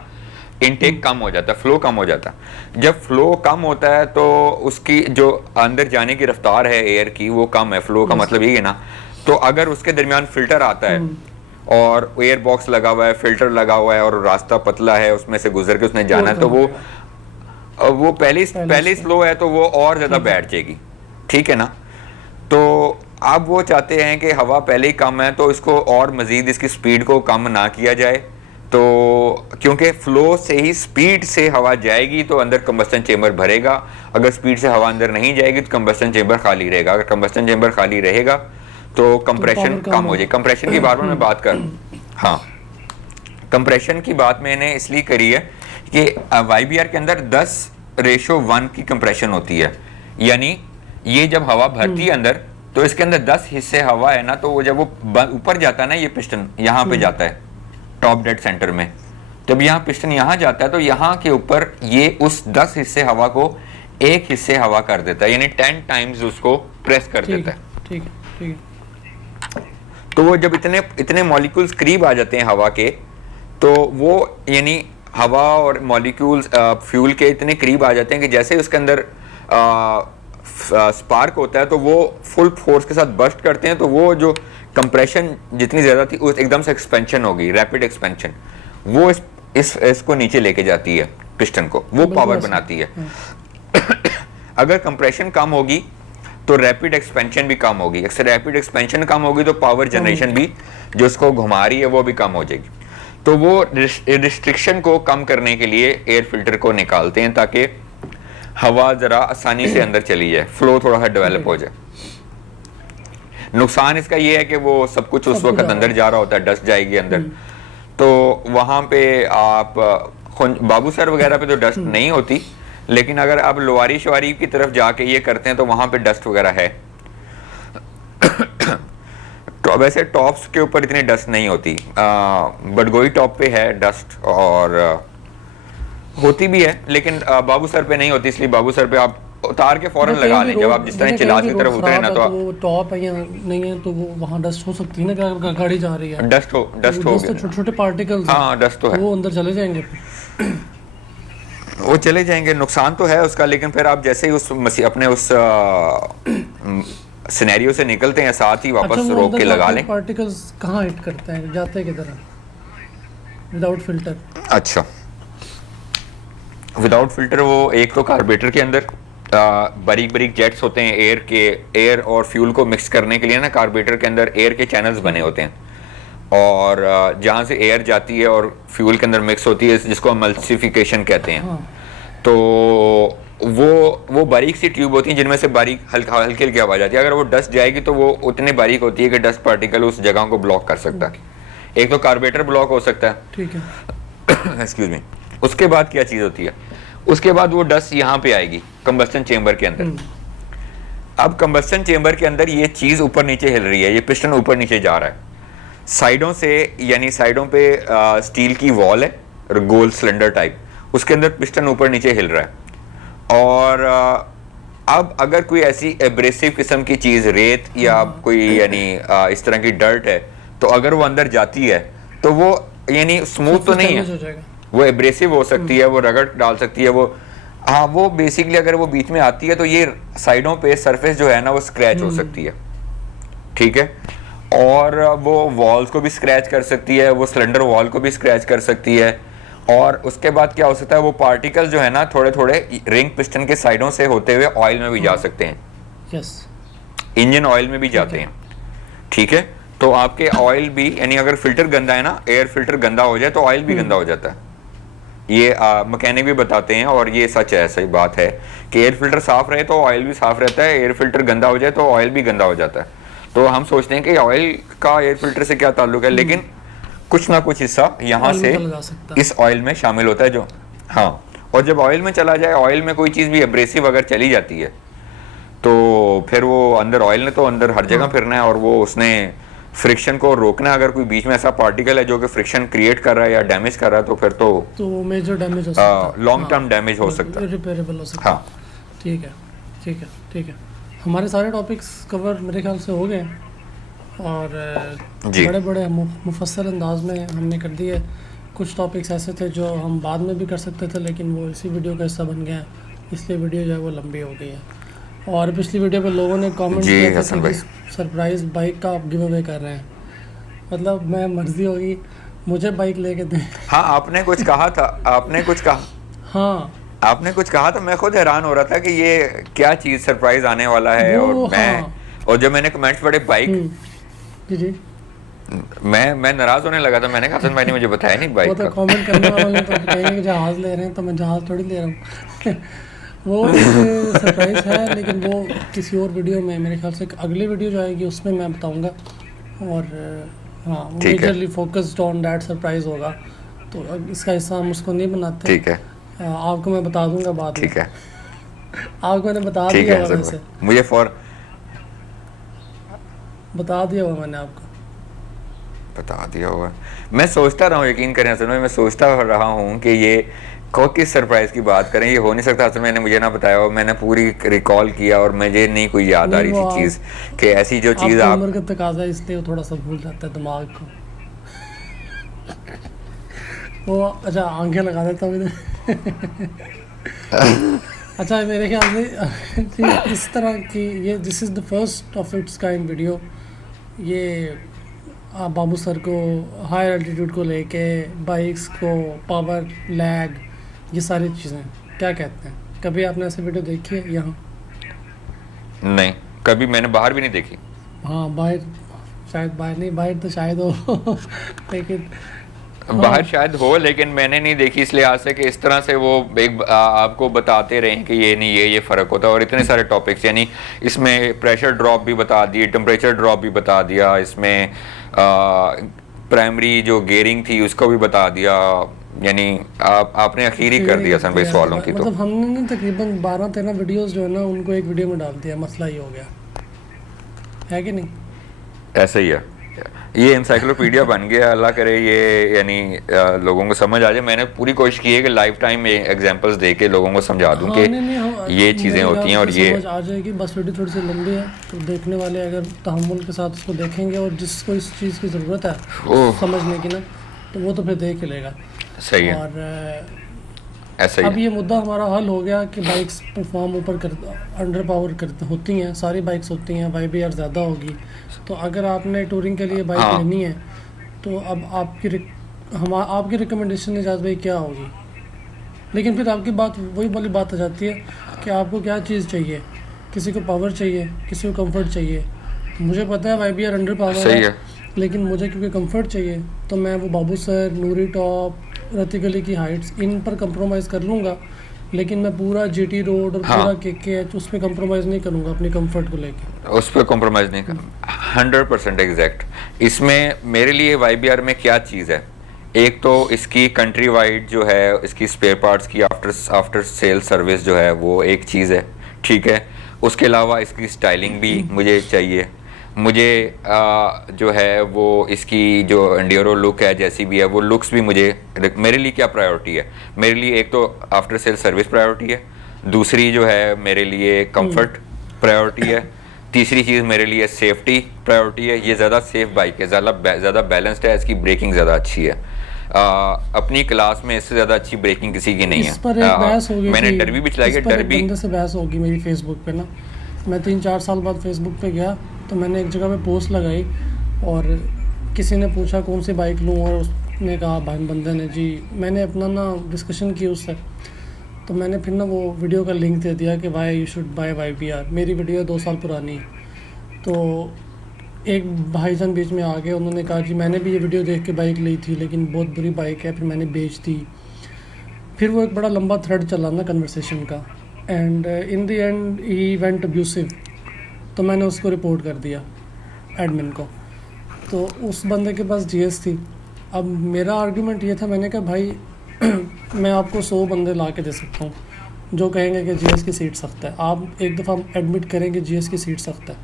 इनटेक कम हो जाता है, फ्लो कम हो जाता है। जब फ्लो कम होता है तो उसकी जो अंदर जाने की रफ्तार है एयर की वो कम है, फ्लो का मतलब यही है ना। तो अगर उसके दरमियान फिल्टर आता है और एयर बॉक्स लगा हुआ है, फिल्टर लगा हुआ है और रास्ता पतला है, उसमें से गुजर के उसने जाना है, तो वो पहले स्लो है तो वो और ज्यादा बैठ जाएगी, ठीक है ना। तो अब वो चाहते हैं कि हवा पहले ही कम है तो इसको और मजीद इसकी स्पीड को कम ना किया जाए, तो क्योंकि फ्लो से ही स्पीड से हवा जाएगी तो अंदर कंबस्टन चेंबर भरेगा, अगर स्पीड से हवा अंदर नहीं जाएगी तो कंबस्टन चेंबर खाली रहेगा, अगर कंबस्टन चेंबर खाली रहेगा तो कंप्रेशन कम हो जाए। कंप्रेशन की बात में मैं बात कर, हाँ, कंप्रेशन की बात मैंने इसलिए करी है कि YBR के अंदर 10:1 की कंप्रेशन होती है, यानी ये जब हवा भरती है अंदर तो इसके अंदर 10 हिस्से हवा है ना, तो वो जब वो ऊपर जाता है ना, ये पिस्टन यहाँ पे जाता है टॉप डेड सेंटर में, जब यहाँ पिस्टन यहाँ जाता है तो यहाँ के ऊपर ये उस 10 हिस्से हवा को 1 हिस्से हवा कर देता है, यानी 10 टाइम्स उसको प्रेस कर देता है। ठीक है। तो वो जब इतने मॉलिक्यूल्स करीब आ जाते हैं हवा के, तो वो यानी हवा और मॉलिक्यूल्स फ्यूल के इतने करीब आ जाते हैं कि जैसे उसके अंदर स्पार्क होता है तो वो फुल फोर्स के साथ बर्स्ट करते हैं, तो वो जो कंप्रेशन जितनी ज़्यादा थी उस एकदम से एक्सपेंशन होगी, रैपिड एक्सपेंशन, वो इसको नीचे लेके जाती है पिस्टन को, वो पावर बनाती है। अगर कंप्रेशन कम होगी तो रैपिड एक्सपेंशन भी कम होगी, अक्सर रैपिड एक्सपेंशन कम होगी तो पावर जनरेशन भी जो उसको घुमा रही है वो भी कम हो जाएगी। तो वो रिस्ट्रिक्शन को कम करने के लिए एयर फिल्टर को निकालते हैं ताकि हवा जरा आसानी से अंदर चली जाए, फ्लो थोड़ा सा डेवलप हो जाए। नुकसान इसका ये है कि वो सब कुछ उस वक्त अंदर जा रहा होता है, डस्ट जाएगी अंदर, तो वहां पे आप बाबू सर वगैरह पे तो डस्ट नहीं होती, लेकिन अगर आप लोवारी शवारी की तरफ जाके ये करते हैं तो वहां पे डस्ट वगैरह है। तो वैसे टॉप्स के ऊपर इतनी डस्ट नहीं होती, बडगोई टॉप पे है डस्ट और होती भी है, लेकिन बाबू सर पे नहीं होती, इसलिए बाबू सर पे आप उतार के फौरन लगा लें। जब आप जिस तरह चिलास की तरफ उतरे ना तो वो टॉप है या नहीं है तो वो वहाँ डस्ट हो सकती है ना, अगर गाड़ी जा रही है डस्ट हो गया, छोटे छोटे पार्टिकल्स, हाँ डस्ट तो है, वो अंदर चले जाएंगे, वो चले जाएंगे, नुकसान तो है उसका, लेकिन फिर आप जैसे ही अपने उस सिनेरियो से निकलते हैं साथ ही वापस रोक के लगा लें। पार्टिकल्स कहाँ हिट करते हैं, जाते हैं किधर विदाउट फिल्टर? अच्छा, विदाउट फिल्टर वो एक तो कार्बोरेटर के अंदर बारीक बारीक जेट्स होते हैं एयर और फ्यूल को मिक्स करने के लिए ना, कार्बोरेटर के अंदर एयर के चैनल्स बने होते हैं, और जहाँ से एयर जाती है और फ्यूल के अंदर मिक्स होती है, जिसको हम एमल्सिफिकेशन कहते हैं। हाँ। तो वो बारीक सी ट्यूब होती है जिनमें से बारीक हल्की हल्की आवाज आती है। अगर वो डस्ट जाएगी तो वो उतनी बारीक होती है कि डस्ट पार्टिकल उस जगह को ब्लॉक कर सकता है। एक तो कार्बोरेटर ब्लॉक हो सकता है, ठीक है, एक्सक्यूज मी। उसके बाद क्या चीज होती है, उसके बाद वो डस्ट यहाँ पे आएगी कंबस्टन चेंबर के अंदर। अब कंबस्टन चेंबर के अंदर ये चीज ऊपर नीचे हिल रही है, ये पिस्टन ऊपर नीचे जा रहा है साइडों से, यानी साइडों पे स्टील की वॉल है गोल सिलेंडर टाइप, उसके अंदर पिस्टन ऊपर नीचे हिल रहा है। और अब अगर कोई ऐसी एब्रेसिव किस्म की चीज, रेत या कोई यानी इस तरह की डर्ट है, तो अगर वो अंदर जाती है तो वो यानी स्मूथ तो नहीं है, वो एब्रेसिव हो सकती है, वो रगड़ डाल सकती है, वो हाँ वो बेसिकली अगर वो बीच में आती है तो ये साइडों पे सरफेस जो है ना वो स्क्रैच हो सकती है, ठीक है। और वो वॉल्स को भी स्क्रैच कर सकती है, वो सिलेंडर वॉल को भी स्क्रैच कर सकती है। और उसके बाद क्या हो सकता है, वो पार्टिकल्स जो है ना थोड़े थोड़े रिंग पिस्टन के साइडों से होते हुए ऑयल में भी जा सकते हैं, यस, इंजन ऑयल में भी जाते हैं, ठीक है। तो आपके ऑयल भी, यानी अगर फिल्टर गंदा है ना, एयर फिल्टर गंदा हो जाए तो ऑयल भी गंदा हो जाता है। ये मैकेनिक भी बताते हैं और ये सच है, सही बात है कि एयर फिल्टर साफ रहे तो ऑयल भी साफ रहता है, एयर फिल्टर गंदा हो जाए तो ऑयल भी गंदा हो जाता है। तो हम सोचते हैं कि ऑयल का एयर फिल्टर से क्या ताल्लुक है, लेकिन कुछ ना कुछ हिस्सा यहाँ से इस ऑयल में शामिल होता है जो, हाँ। और जब ऑयल में चला जाए, ऑयल में कोई चीज़ भी एब्रेसिव अगर चली जाती है तो फिर वो अंदर ऑयल ने तो अंदर हर जगह फिरना है और वो उसने फ्रिक्शन को रोकना है। अगर कोई बीच में ऐसा पार्टिकल है जो कि फ्रिक्शन क्रिएट कर रहा है या डैमेज कर रहा है तो फिर तो मेजर डैमेज हो सकता है, लॉन्ग टर्म डैमेज हो सकता है, रिपेयरेबल हो सकता है। हाँ ठीक है, ठीक है, ठीक है। हमारे सारे टॉपिक्स कवर मेरे ख्याल से हो गए और बड़े बड़े मुफस्सल अंदाज में हमने कर दिए। कुछ टॉपिक्स ऐसे थे जो हम बाद में भी कर सकते थे, लेकिन वो इसी वीडियो का हिस्सा बन गया, इसलिए वीडियो जो है वो लंबी हो गई है। और पिछली वीडियो पे लोगों ने कमेंट किया था कि सरप्राइज बाइक का आप गिव अवे कर रहे हैं, मतलब मैं मर्जी होगी मुझे बाइक लेके दें। हाँ, आपने कुछ कहा था, आपने कुछ कहा, हाँ आपने कुछ कहा था, मैं खुद हैरान हो रहा था कि ये क्या चीज सरप्राइज आने वाला है। और मैं और जब मैंने कमेंट्स पढ़े बाइक, जी जी, मैं नाराज होने लगा था। मैंने कहा हसन भाई ने मुझे बताया नहीं बाइक का। कमेंट करने वालों ने तो कहेंगे कि जहाज ले रहे हैं, तो मैं जहाज थोड़ी ले रहा हूँ। वो सरप्राइज है, लेकिन वो किसी और वीडियो में, मेरे ख्याल से अगली वीडियो जो आएगी उसमें मैं बताऊंगा। और हाँ, majorly focused on that surprise होगा, तो इसका हिस्सा हम उसको नहीं बनाते। ठीक है, आपको मैं बता दूंगा बाद में। ठीक है, आपको मैंने बता दिया हुआ, वैसे मुझे बता दिया हुआ मैंने आपको, बता दिया हुआ। मैं सोचता रहा हूँ, यकीन करें असल में मैं सोचता रहा हूँ कि ये किस सरप्राइज की बात करें, ये हो नहीं सकता। असल में मुझे ना बताया हो, मैंने पूरी रिकॉल किया और मुझे नहीं कोई याद आ रही थी चीज़ कि ऐसी जो चीज़ आप उम्र का तकाजा, इसलिए वो थोड़ा सा भूल जाता है दिमाग को। वो अच्छा आंखें लगा देता हूँ अच्छा, मेरे ख्याल से इस तरह की ये this is the first of its kind video. ये बाबू सर को हायर एल्टीट्यूड को लेके, बाइक्स को, पावर लैग, ये सारी चीज़ें क्या कहते हैं। कभी आपने ऐसी वीडियो देखी है यहाँ? नहीं, कभी मैंने बाहर भी नहीं देखी। हाँ, बाहर शायद, बाहर नहीं, बाहर तो शायद हो लेकिन बाहर शायद हो, लेकिन मैंने नहीं देखी इस लिहाज से कि इस तरह से वो एक आपको बताते रहे कि ये नहीं, ये फ़र्क होता है। और इतने सारे टॉपिक्स, यानी इसमें प्रेशर ड्रॉप भी बता दिए, टेम्परेचर ड्रॉप भी बता दिया, इसमें प्राइमरी जो गेयरिंग थी उसको भी बता दिया, यानी आपने आखिर ही कर दिया सन भाई सवालों की। तो मतलब हमने तकरीबन 12-13 वीडियोस जो है ना उनको एक वीडियो में डाल दिया, मसला ही हो गया है कि नहीं? ऐसा ही है। ये इंसाइक्लोपीडिया बन गया, अल्लाह करे ये यानी लोगों को समझ आ जाए। मैंने पूरी कोशिश की है कि लाइफ टाइम एग्जांपल्स दे के लोगों को समझा दूं कि नहीं हम ये चीज़ें होती हैं और ये समझ आ जाएगी। बस वीडियो थोड़ी सी लंबी है, तो देखने वाले अगर तहम्मुल के साथ उसको देखेंगे और जिसको इस चीज़ की ज़रूरत है ओह। समझने की ना, तो वो तो फिर देख ही लेगा। सही है, और ऐसा ही अब है। ये मुद्दा हमारा हल हो गया कि बाइक्स परफॉर्म ऊपर कर अंडर पावर कर होती हैं, सारी बाइक्स होती हैं, YBR ज़्यादा होगी। तो अगर आपने टूरिंग के लिए बाइक हाँ। लेनी है तो अब आपकी रिकमेंडेशन एजाज भाई क्या होगी? लेकिन फिर आपकी बात वही वाली बात आ जाती है कि आपको क्या चीज़ चाहिए। किसी को पावर चाहिए, किसी को कंफर्ट चाहिए। मुझे पता है YBR अंडर पावर सही है, है। लेकिन मुझे क्योंकि कंफर्ट चाहिए तो मैं वो बाबू सर, नूरी टॉप, रतिक अली की हाइट्स, इन पर कंप्रोमाइज़ कर लूँगा। लेकिन मैं पूरा GT रोड और हाँ। पूरा KKH उस पर कंप्रोमाइज़ नहीं करूँगा अपनी कंफर्ट को लेके। उस पर कॉम्प्रोमाइज़ नहीं कर 100% एग्जैक्ट। इसमें मेरे लिए YBR में क्या चीज़ है, एक तो इसकी कंट्री वाइड जो है इसकी स्पेयर पार्ट्स की आफ्टर सेल सर्विस जो है वो एक चीज़ है, ठीक है। उसके अलावा इसकी स्टाइलिंग भी मुझे चाहिए। मुझे जो है वो इसकी जो एंड्योरो लुक है जैसी भी है वो लुक्स भी मुझे, मेरे लिए क्या प्रायोरिटी है, मेरे लिए एक तो आफ्टर सेल सर्विस प्रायोरिटी है, दूसरी जो है मेरे लिए कंफर्ट प्रायोरिटी है, तीसरी चीज़ मेरे लिए सेफ्टी प्रायोरिटी है। ये ज़्यादा सेफ बाइक है, ज़्यादा बैलेंस्ड है, इसकी ब्रेकिंग ज़्यादा अच्छी है। अपनी क्लास में इससे ज़्यादा अच्छी ब्रेकिंग किसी की नहीं है। इस पर एक बहस होगी, मैंने डर्बी भी चलाई है। इस पर एक डर्बी बंदे से बहस होगी मेरी फेसबुक पे ना। मैं 3-4 साल बाद फेसबुक पे गया तो मैंने एक जगह पे पोस्ट लगाई और किसी ने पूछा कौन सी बाइक लूँ, और उसने कहा भाई बंदे ने जी, मैंने अपना ना डिस्कशन की उससे, तो मैंने फिर ना वो वीडियो का लिंक दे दिया कि भाई यू शुड बाय YBR। मेरी वीडियो 2 साल पुरानी है। तो एक भाईजान बीच में आ गए, उन्होंने कहा जी मैंने भी ये वीडियो देख के बाइक ली थी लेकिन बहुत बुरी बाइक है, फिर मैंने बेच दी। फिर वो एक बड़ा लंबा थ्रेड चला ना कन्वर्सेशन का, and in the and he went abusive. तो मैंने उसको रिपोर्ट कर दिया एडमिन को। तो उस बंदे के पास GS थी। अब मेरा आर्गुमेंट ये था, मैंने कहा भाई मैं आपको 100 बंदे ला के दे सकता हूँ जो कहेंगे कि GS की सीट सख्त है। आप एक दफ़ा एडमिट करेंगे GS की सीट सख्त है।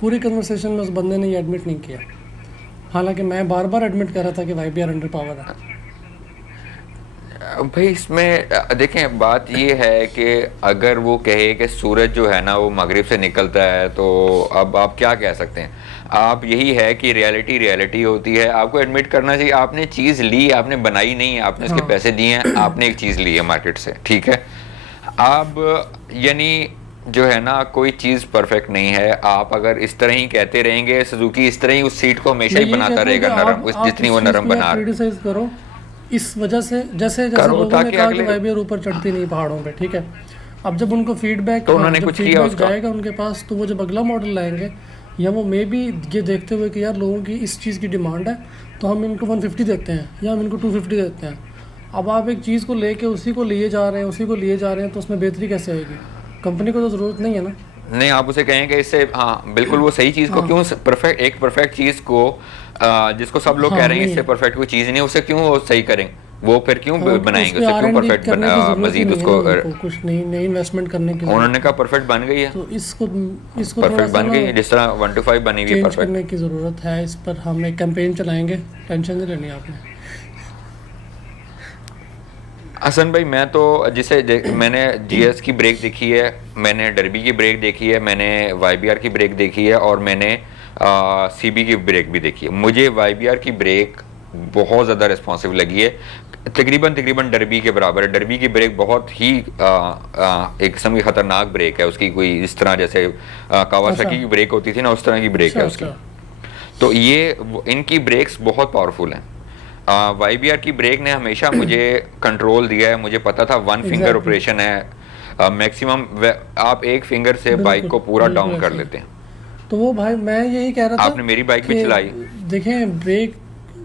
पूरी कन्वर्सेशन में उस बंदे ने ये एडमिट नहीं किया, हालांकि मैं बार बार एडमिट कर रहा था कि YBR अंडर पावर है। भाई इसमें देखें बात ये है कि अगर वो कहे कि सूरज जो है ना वो मगरिब से निकलता है, तो अब आप क्या कह सकते हैं। आप यही है कि रियलिटी होती है, आपको एडमिट करना चाहिए। आपने चीज़ ली, आपने बनाई नहीं, आपने उसके पैसे दिए हैं, आपने एक चीज़ ली है मार्केट से, ठीक है। आप यानी जो है ना कोई चीज़ परफेक्ट नहीं है। आप अगर इस तरह ही कहते रहेंगे, सुजुकी इस तरह ही उस सीट को हमेशा ही बनाता रहेगा नरम, जितनी वो नरम बना क्रिटिसाइज करो इस वजह से, जैसे लोगों ने कहा कि YBR ऊपर चढ़ती नहीं पहाड़ों पे, ठीक है। अब जब उनको फीडबैक तो उन्होंने कुछ किया उसका जाएगा उनके पास, तो वो जब अगला मॉडल लाएंगे, या वो मे बी ये देखते हुए कि यार लोगों की इस चीज़ की डिमांड है तो हम इनको 150 देते हैं या हम इनको 250 देते हैं। अब आप एक चीज़ को लेके उसी को लिए जा रहे हैं तो उसमें बेहतरी कैसे आएगी? कंपनी को तो ज़रूरत नहीं है ना। नहीं, आप उसे कहेंगे इससे, हाँ बिल्कुल वो सही चीज़ को क्यों एक परफेक्ट चीज़ को जिसको सब लोग कह रहे हैं इससे परफेक्ट कोई चीज़ नहीं, उसे क्यों वो सही करेंगे, वो फिर क्यों बनाएंगे, उसे क्यों परफेक्ट मजीद उसको कुछ नई इन्वेस्टमेंट करने की। उन्होंने कहा परफेक्ट बन गई है, तो इसको परफेक्ट बन गई है, जिस तरह 1 to 5 बनी हुई है परफेक्ट। करने की ज़रूरत है। इस पर हम एक कैंपेन चलाएंगे, टेंशन नहीं लेनी आपने। हसन भाई मैं तो मैंने GS की ब्रेक देखी है, मैंने डर्बी की ब्रेक देखी है, मैंने YBR की ब्रेक देखी है और मैंने CB की ब्रेक भी देखी है। मुझे YBR की ब्रेक बहुत ज़्यादा रिस्पॉन्सिव लगी है, तकरीबन डर्बी के बराबर है। डर्बी की ब्रेक बहुत ही एक किस्म की ख़तरनाक ब्रेक है उसकी, कोई इस तरह जैसे कावासाकी की ब्रेक होती थी ना, उस तरह की ब्रेक है उसकी। तो ये इनकी ब्रेक्स बहुत पावरफुल हैं। YBR की ब्रेक ने हमेशा मुझे कंट्रोल दिया है। मुझे पता था 1 फिंगर ऑपरेशन है, मैक्सिमम आप 1 फिंगर से बाइक को पूरा डाउन कर लेते हैं। तो वो भाई मैं यही कह रहा था, आपने मेरी बाइक भी चलाई। देखें brake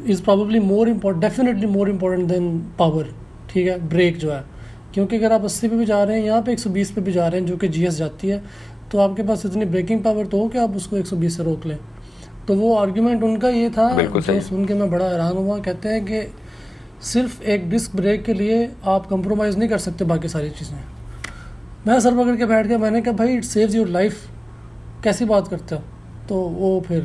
is probably more important, definitely more important than power, ठीक है, ब्रेक जो है। क्योंकि अगर आप 80 पे भी जा रहे हैं, यहाँ पे 120 पे भी जा रहे हैं जो कि GS जाती है, तो आपके पास इतनी ब्रेकिंग पावर तो हो कि आप उसको 120 से रोक लें। तो वो आर्ग्यूमेंट उनका ये था जो सुन के मैं बड़ा हैरान हुआ। कहते हैं कि सिर्फ एक डिस्क ब्रेक के लिए आप कंप्रोमाइज़ नहीं कर सकते बाकी सारी चीज़ें। मैं सर पकड़ के बैठ गया, मैंने कहा भाई इट सेव्स योर लाइफ, कैसी बात करते हो? तो वो फिर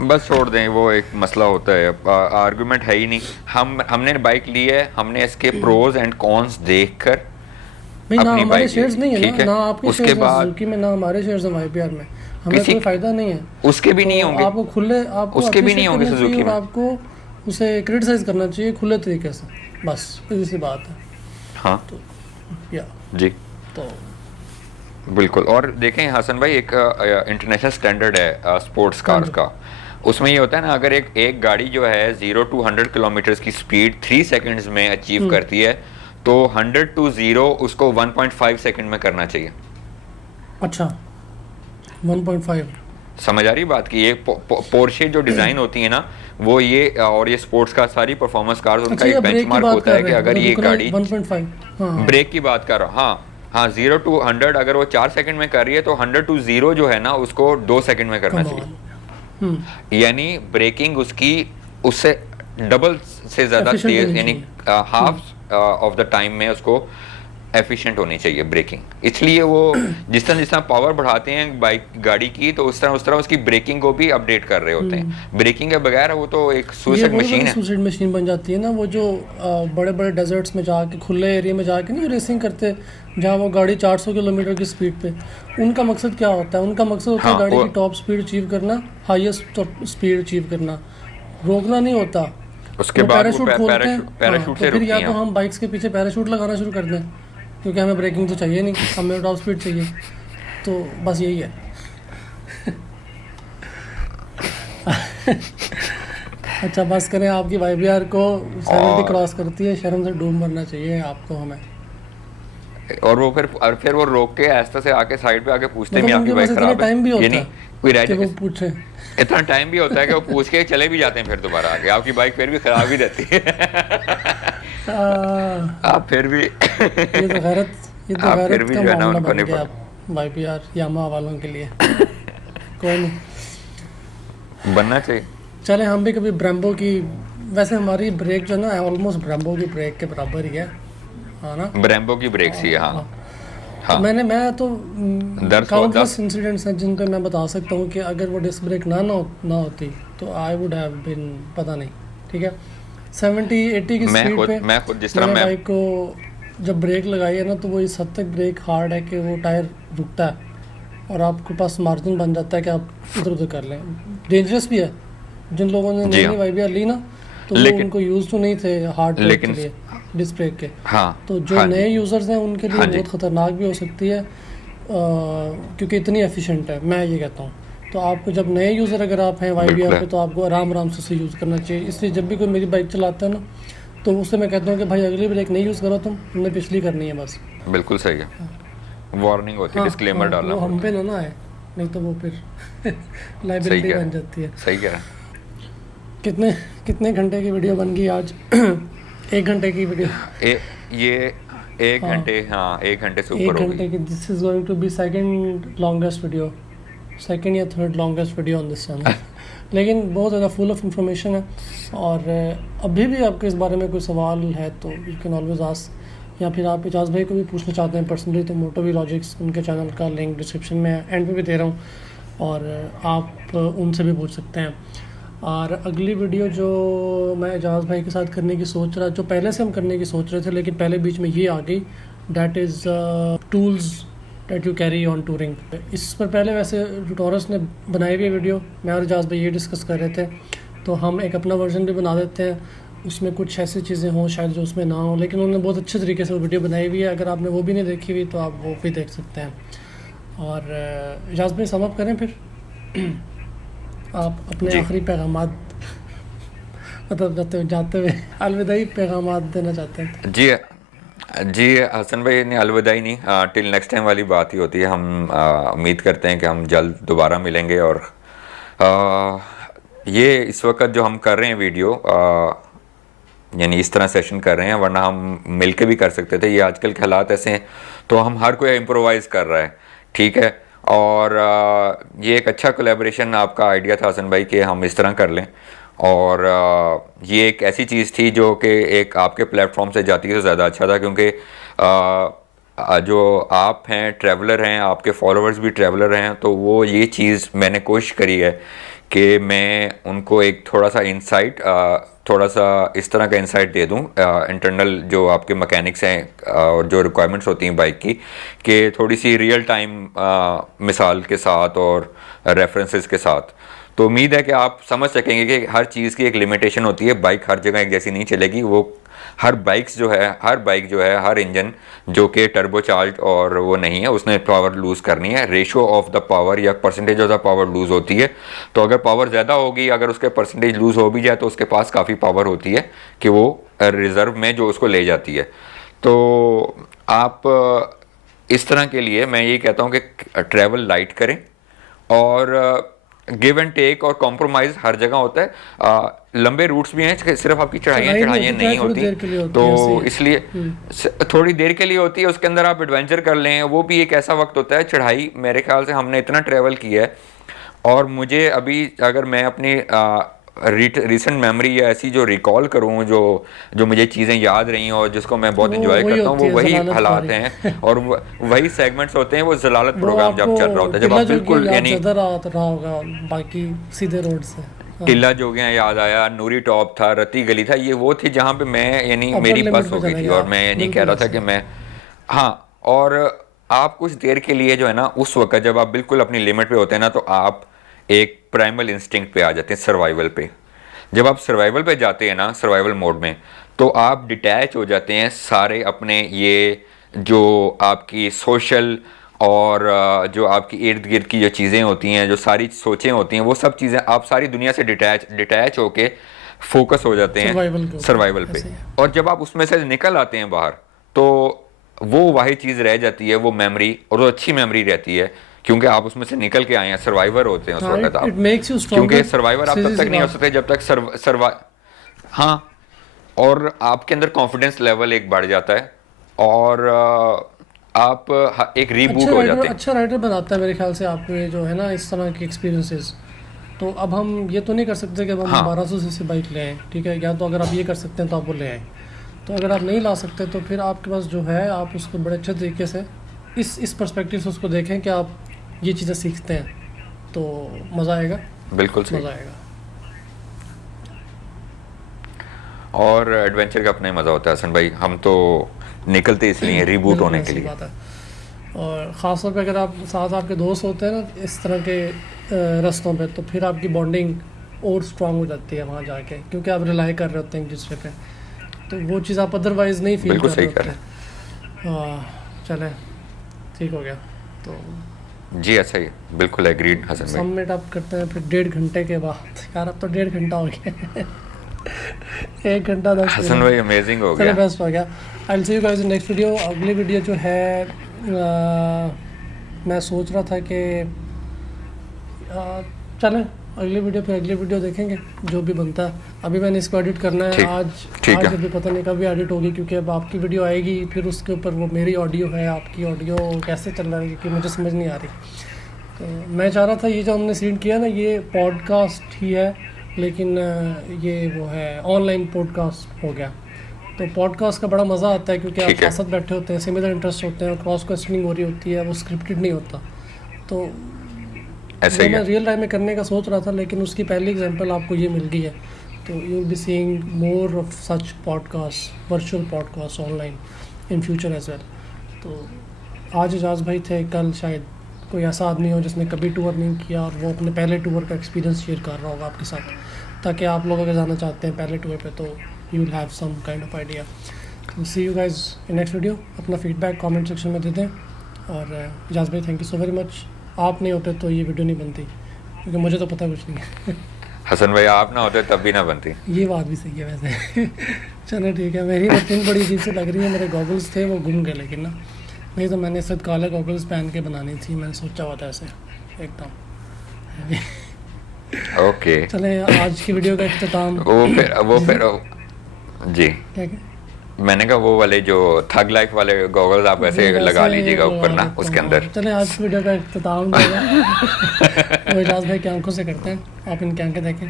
बस छोड़ दें, वो एक मसला होता है, आर्गुमेंट है ही नहीं। हमने बाइक ली है, हमने इसके प्रोज एंड कॉन्स देखकर भाई ना अपनी हमारे बाइक शेयर्स नहीं है ठीक ना, है। ना आपके उसके शेयर्स हैं बाद सुजुकी में, ना हमारे शेयर्स हैं YPR में, हमें किसी- कोई फायदा नहीं है। उसके भी तो नहीं होंगे, आपको खुले, आपको उसके भी नहीं appreciate होंगे करना चाहिए सुजुकी और में। आपको उसे क्रिटिसाइज करना चाहिए खुले तरीके से, बस इसी सी बात है। हाँ या जी तो बिल्कुल। और देखें हसन भाई, एक इंटरनेशनल स्टैंडर्ड है स्पोर्ट्स कार्स का, उसमें ये होता है ना, अगर एक गाड़ी जो है 0 to 100 किलोमीटर की स्पीड 3 सेकंड्स में अचीव करती है, तो 100 to 0 उसको 1.5 सेकंड में करना चाहिए। अच्छा 1.5। समझ आ रही बात की? ये पोर्शे जो डिजाइन होती है ना, वो ये और ये स्पोर्ट्स का सारी परफॉर्मेंस कार्स, उनका अच्छा ये एक ब्रेक की बेंचमार्क बात होता कर है कि रहे हैं, अगर ये गाड़ी 1.5। हाँ ब्रेक की बात कर रहा हूँ, हाँ हाँ, 0 to 100 अगर वो 4 सेकंड में कर रही है, तो 100 to 0 जो है ना, उसको 2 सेकंड में करना चाहिए। यानी ब्रेकिंग उसकी उससे डबल से ज्यादा Efficient तेज, होनी यानी हाफ ऑफ द टाइम में उसको एफिशिएंट होनी चाहिए ब्रेकिंग। इसलिए वो जिस तरह पावर बढ़ाते हैं बाइक गाड़ी की, तो उस तरह उसकी ब्रेकिंग को भी अपडेट कर रहे होते हैं। ब्रेकिंग के बगैर वो तो एक सुसाइड मशीन है। सुसाइड मशीन बन जाती है ना, वो जो बड़े बड़े डेजर्ट्स में जाके, खुले एरिया में जाके नहीं रेसिंग करते, जहाँ वो गाड़ी 400 किलोमीटर की स्पीड पे, उनका मकसद क्या होता है? उनका मकसद होता है हाँ, गाड़ी की टॉप स्पीड अचीव करना, हाईएस्ट स्पीड अचीव करना, रोकना नहीं होता। उसके वो बाद वो पैराशूट खोलते हैं, पैराशूट तो से फिर या रुकती तो हैं। हम बाइक्स के पीछे पैराशूट लगाना शुरू कर दें, क्योंकि हमें ब्रेकिंग तो चाहिए नहीं, हमें टॉप स्पीड चाहिए। तो बस यही है। अच्छा बस करें, आपकी YBR को 70 क्रॉस करती है, शर्म से डूब मरना चाहिए आपको, हमें। और वो फिर वो रोक के आस्ते से आके साइड पे आके पूछते हैं मतलब आपकी उनके बाइक पास इतना खराब है, टाइम भी ये होता नहीं है कोई कि राइड, वो पूछे। इतना टाइम भी होता है कि वो पूछ के चले भी जाते हैं फिर दोबारा आके, आपकी बाइक फिर भी खराब ही रहती है। आप फिर भी ये तो गैरत, ये तो आप फिर गैरत भी का जो है ना मामला उनको बन नहीं गया YPR यामा वालों के लिए। कोई नहीं, बनना चाहिए। चले हम भी कभी ब्रेम्बो की, वैसे हमारी ब्रेक जो है ना ऑलमोस्ट ब्रेम्बो की ब्रेक के बराबर ही है, हाँ ना। ब्रेम्बो की ब्रेक सी है, हाँ हाँ। मैं तो दर्द काउंटलेस इंसिडेंट्स हैं जिन पे मैं बता सकता हूँ कि अगर वो डिस्क ब्रेक ना होती तो आई वुड हैव बीन, पता नहीं, ठीक है, 70-80 की स्पीड पे मैं खुद जिस तरह मैंने मैं बाइक को जब ब्रेक लगाई है ना, तो वो इस हद तक ब्रेक हार्ड है कि वो टायर रुकता है और आपके पास मार्जिन बन जाता है कि आप इधर उधर कर लें। डेंजरस भी है, जिन लोगों ने जी नई YBR ली ना, तो वो लेकिन- उनको यूज तो नहीं थे हार्ड ब्रेक के लेकिन- लिए, डिस्क ब्रेक के। हाँ तो जो हाँ नए जी, यूज़र्स हैं उनके लिए हाँ जी। बहुत ख़तरनाक भी हो सकती है, क्योंकि इतनी एफिशिएंट है, मैं ये कहता हूँ। तो आपको जब नए यूज़र अगर आप हैं YBR बिल्कुल पे, है। तो आपको आराम से उसे यूज़ करना चाहिए। इसलिए जब भी कोई मेरी बाइक चलाता है ना, तो उससे मैं कहता हूँ कि भाई अगली ब्रेक नहीं यूज़ करो तुमने पिछली करनी है बस। बिल्कुल सही है, वार्निंग होती है, डिस्क्लेमर डालना वो हम पड़ता पे ना आए, नहीं तो वो फिर सही लाइबिलिटी कह बन जाती है। है, सही कह रहा है। कितने घंटे की वीडियो बन गई आज? 1 घंटे की वीडियो, ये 1 घंटे, हाँ 1 घंटे से 1 ऊपर हो घंटे गई। की। This is going to be second longest video, second या third longest video on this channel. लेकिन बहुत ज़्यादा फुल ऑफ इंफॉर्मेशन है, और अभी भी आपके इस बारे में कोई सवाल है तो यू कैन ऑलवेज आस्क, या फिर आप एजाज भाई को भी पूछना चाहते हैं पर्सनली, तो मोटो वी लॉजिक्स उनके चैनल का लिंक डिस्क्रिप्शन में एंड पे भी दे रहा हूँ, और आप उनसे भी पूछ सकते हैं। और अगली वीडियो जो मैं एजाज भाई के साथ करने की सोच रहा, जो पहले से हम करने की सोच रहे थे लेकिन पहले बीच में ये आ गई, that is tools that you carry on touring. इस पर पहले वैसे ट्यूटोरियल्स ने बनाई हुई वीडियो, मैं और एजाज भाई ये डिस्कस कर रहे थे, तो हम एक अपना वर्जन भी बना देते हैं, उसमें कुछ ऐसी चीज़ें हों शायद जो उसमें ना हो, लेकिन उन्होंने बहुत अच्छे तरीके से वो वीडियो बनाई हुई है। अगर आपने वो भी नहीं देखी हुई तो आप वो भी देख सकते हैं। और एजाज भाई सम अप करें फिर, आप अपने जी। आखिरी पैगामात, मतलब जाते हुए अलविदाई पैगामात देना चाहते हैं। जी जी हसन भाई, नहीं अलविदाई नहीं, टिल नेक्स्ट टाइम वाली बात ही होती है। हम उम्मीद करते हैं कि हम जल्द दोबारा मिलेंगे, और ये इस वक्त जो हम कर रहे हैं वीडियो, यानी इस तरह सेशन कर रहे हैं, वरना हम मिल के भी कर सकते थे। ये आजकल के हालात ऐसे हैं, तो हम हर कोई इम्प्रोवाइज़ कर रहा है, ठीक है। और ये एक अच्छा कोलैबोरेशन आपका आइडिया था हसन भाई कि हम इस तरह कर लें, और ये एक ऐसी चीज़ थी जो कि एक आपके प्लेटफॉर्म से जाती है तो ज़्यादा अच्छा था, क्योंकि जो आप हैं ट्रैवलर हैं, आपके फॉलोअर्स भी ट्रैवलर हैं, तो वो ये चीज़ मैंने कोशिश करी है कि मैं उनको एक थोड़ा सा इंसाइट, थोड़ा सा इस तरह का इंसाइट दे दूं, इंटरनल जो आपके मैकेनिक्स हैं और जो रिक्वायरमेंट्स होती हैं बाइक की, कि थोड़ी सी रियल टाइम मिसाल के साथ और रेफरेंसेस के साथ। तो उम्मीद है कि आप समझ सकेंगे कि हर चीज़ की एक लिमिटेशन होती है, बाइक हर जगह एक जैसी नहीं चलेगी। वो हर बाइक जो है हर इंजन जो कि टर्बोचार्ज और वो नहीं है, उसने पावर लूज़ करनी है। रेशो ऑफ द पावर या percentage of the power lose होती है। तो अगर पावर ज़्यादा होगी, अगर उसके परसेंटेज लूज़ हो भी जाए तो उसके पास काफ़ी पावर होती है कि वो रिज़र्व में जो उसको ले जाती है। तो आप इस तरह के लिए मैं ये कहता हूँ कि ट्रैवल लाइट करें, और गिव एंड टेक और कॉम्प्रोमाइज हर जगह होता है। लंबे रूट्स भी हैं, सिर्फ आपकी चढ़ाइयाँ नहीं होती, तो इसलिए थोड़ी देर के लिए होती है, उसके अंदर आप एडवेंचर कर लें। वो भी एक ऐसा वक्त होता है, चढ़ाई मेरे ख्याल से हमने इतना ट्रैवल किया है, और मुझे अभी अगर मैं अपनी रिसेंट मेमोरी या ऐसी जो रिकॉल करूं, जो मुझे चीज़ें याद रही और जिसको मैं बहुत इंजॉय करता हूं, वो वही हालात हैं और वही सेगमेंट्स होते हैं। वो जलालत प्रोग्राम जब चल रहा होता है, जब आप बिल्कुल यानी बाकी सीधे रोड से टिल्ला जोगियां याद आया, नूरी टॉप था, रती गली था, ये वो थी जहाँ पे मैं यानी मेरी बस हो गई थी और मैं यानी कह रहा था कि मैं और आप कुछ देर के लिए जो है ना, उस वक्त जब आप बिल्कुल अपनी लिमिट पे होते हैं ना, तो आप एक प्राइमल इंस्टिंक्ट पे आ जाते हैं, सर्वाइवल पे। जब आप सर्वाइवल पे जाते हैं ना, सर्वाइवल मोड में, तो आप डिटैच हो जाते हैं सारे अपने ये जो आपकी सोशल और जो आपकी इर्द गिर्द की जो चीज़ें होती हैं, जो सारी सोचें होती हैं, वो सब चीज़ें आप सारी दुनिया से डिटैच होके फोकस हो जाते हैं सर्वाइवल पे। और जब आप उसमें से निकल आते हैं बाहर, तो वो वही चीज़ रह जाती है, वो मेमोरी, और वो अच्छी मेमोरी रहती है, क्योंकि आप उसमें से निकल के आए हैं, सर्वाइवर होते हैं उस वक्त आप। क्योंकि सर्वाइवर आप तब तक नहीं हो सकते जब तक और आपके अंदर कॉन्फिडेंस लेवल एक बढ़ जाता है, और आप एक रीबूट हो जाते हैं। अच्छा राइडर बनाता है मेरे ख्याल से आप में जो है ना इस तरह के एक्सपीरियंसेस। तो अब हम ये तो नहीं कर सकते कि अब हम 1200 सीसी बाइक ले आएँ, ठीक है, या तो अगर आप ये कर सकते हैं तो आप वो ले आएँ। तो अगर आप नहीं ला सकते तो फिर आपके पास जो है, आप उसको बड़े अच्छे तरीके से इस पर्सपेक्टिव से उसको देखें कि आप ये चीज़ें सीखते हैं, तो मज़ा आएगा, बिल्कुल सही, मज़ा आएगा। और एडवेंचर का अपना ही मज़ा होता है हसन भाई। हम तो निकलते इसलिए रीबूट होने के लिए। बात है। और ख़ास तौर पे अगर आप साथ आपके दोस्त होते हैं ना इस तरह के रास्तों पे, तो फिर आपकी बॉन्डिंग और स्ट्रांग हो जाती है वहाँ जाके, क्योंकि आप रिलाई कर रहे होते हैं एक दूसरे पे, तो वो चीज़ आप अदरवाइज़ नहीं फील कर रहे होते। चले, ठीक हो गया तो जी, ऐसा ही, बिल्कुल एग्रीड हसन भाई। सबमिट आप करते हैं फिर 1.5 घंटे के बाद। यार अब तो 1.5 घंटा हो गया 1 घंटा 10 हसन भाई अमेजिंग हो गया, बेस्ट हो गया। I will see you guys in next video. अगली वीडियो जो है मैं सोच रहा था कि चलें अगली वीडियो देखेंगे जो भी बनता है। अभी मैंने इसको एडिट करना है आज अभी पता नहीं कभी एडिट होगी, क्योंकि अब आपकी वीडियो आएगी फिर उसके ऊपर वो मेरी ऑडियो है, आपकी ऑडियो कैसे चल रहा है क्योंकि मुझे समझ नहीं आ रही। तो मैं चाह रहा था ये जो हमने सीन किया ना, ये पॉडकास्ट ही है, लेकिन ये वो है ऑनलाइन पॉडकास्ट हो गया। तो पॉडकास्ट का बड़ा मज़ा आता है क्योंकि आप साथ बैठे होते हैं, सिमिलर इंटरेस्ट होते हैं और क्रॉस क्वेश्चनिंग हो रही होती है, वो स्क्रिप्टेड नहीं होता। तो ऐसे मैं रियल टाइम में करने का सोच रहा था, लेकिन उसकी पहली एग्जांपल आपको ये मिल गई है। तो you will be seeing more of such podcast, virtual podcast online in future as well. तो आज एजाज भाई थे, कल शायद कोई ऐसा आदमी हो जिसने कभी टूर नहीं किया और वो अपने पहले टूर का एक्सपीरियंस शेयर कर रहा होगा आपके साथ, ताकि आप लोग अगर जाना चाहते हैं पहले टूर पे तो you will have some kind of idea. See you guys in next video. अपना फीडबैक कमेंट सेक्शन में दे दें। और एजाज भाई thank you so very much. आप नहीं होते तो ये वीडियो नहीं बनती, क्योंकि मुझे तो पता कुछ नहीं है हसन भाई आप ना होते तब भी ना बनती। ये बात भी सही है वैसे चलो ठीक है। मेरी वर्किंग बड़ी अजीब से लग रही है, मेरे गॉगल्स थे वो गुम गए, लेकिन ना नहीं तो मैंने सिर्फ काले गॉगल्स पहन के बनानी थी, मैंने सोचा हुआ था ऐसे एकदम ओके। चले आज की वीडियो का इख्तिताम वो फिर जी क्या मैंने कहा वो वाले जो थग लाइफ वाले गॉगल्स आप ऐसे लगा लीजिएगा ऊपर ना, उसके अंदर। चले आज की वीडियो का इख्तिताम वो एजाज भाई की आंखों से करते हैं, आप इनकी आंखें देखें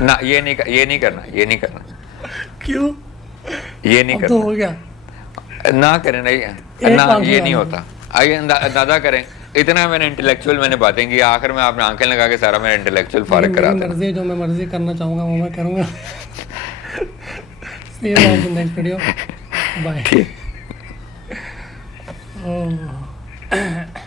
ना। ये नहीं करना क्यों? ये नहीं करना तो हो गया ना करें, नहीं ना, ये नहीं होता। आइए अंदाजा करें, इतना मैंने इंटेलेक्चुअल मैंने बातें की, आखिर में आपने आंखें लगा के सारा मेरा इंटेलेक्चुअल फारग करा मेरी था। मर्जी है, जो मैं मर्जी करना चाहूँगा वो मैं करूँगा। See you all in the next video. Bye.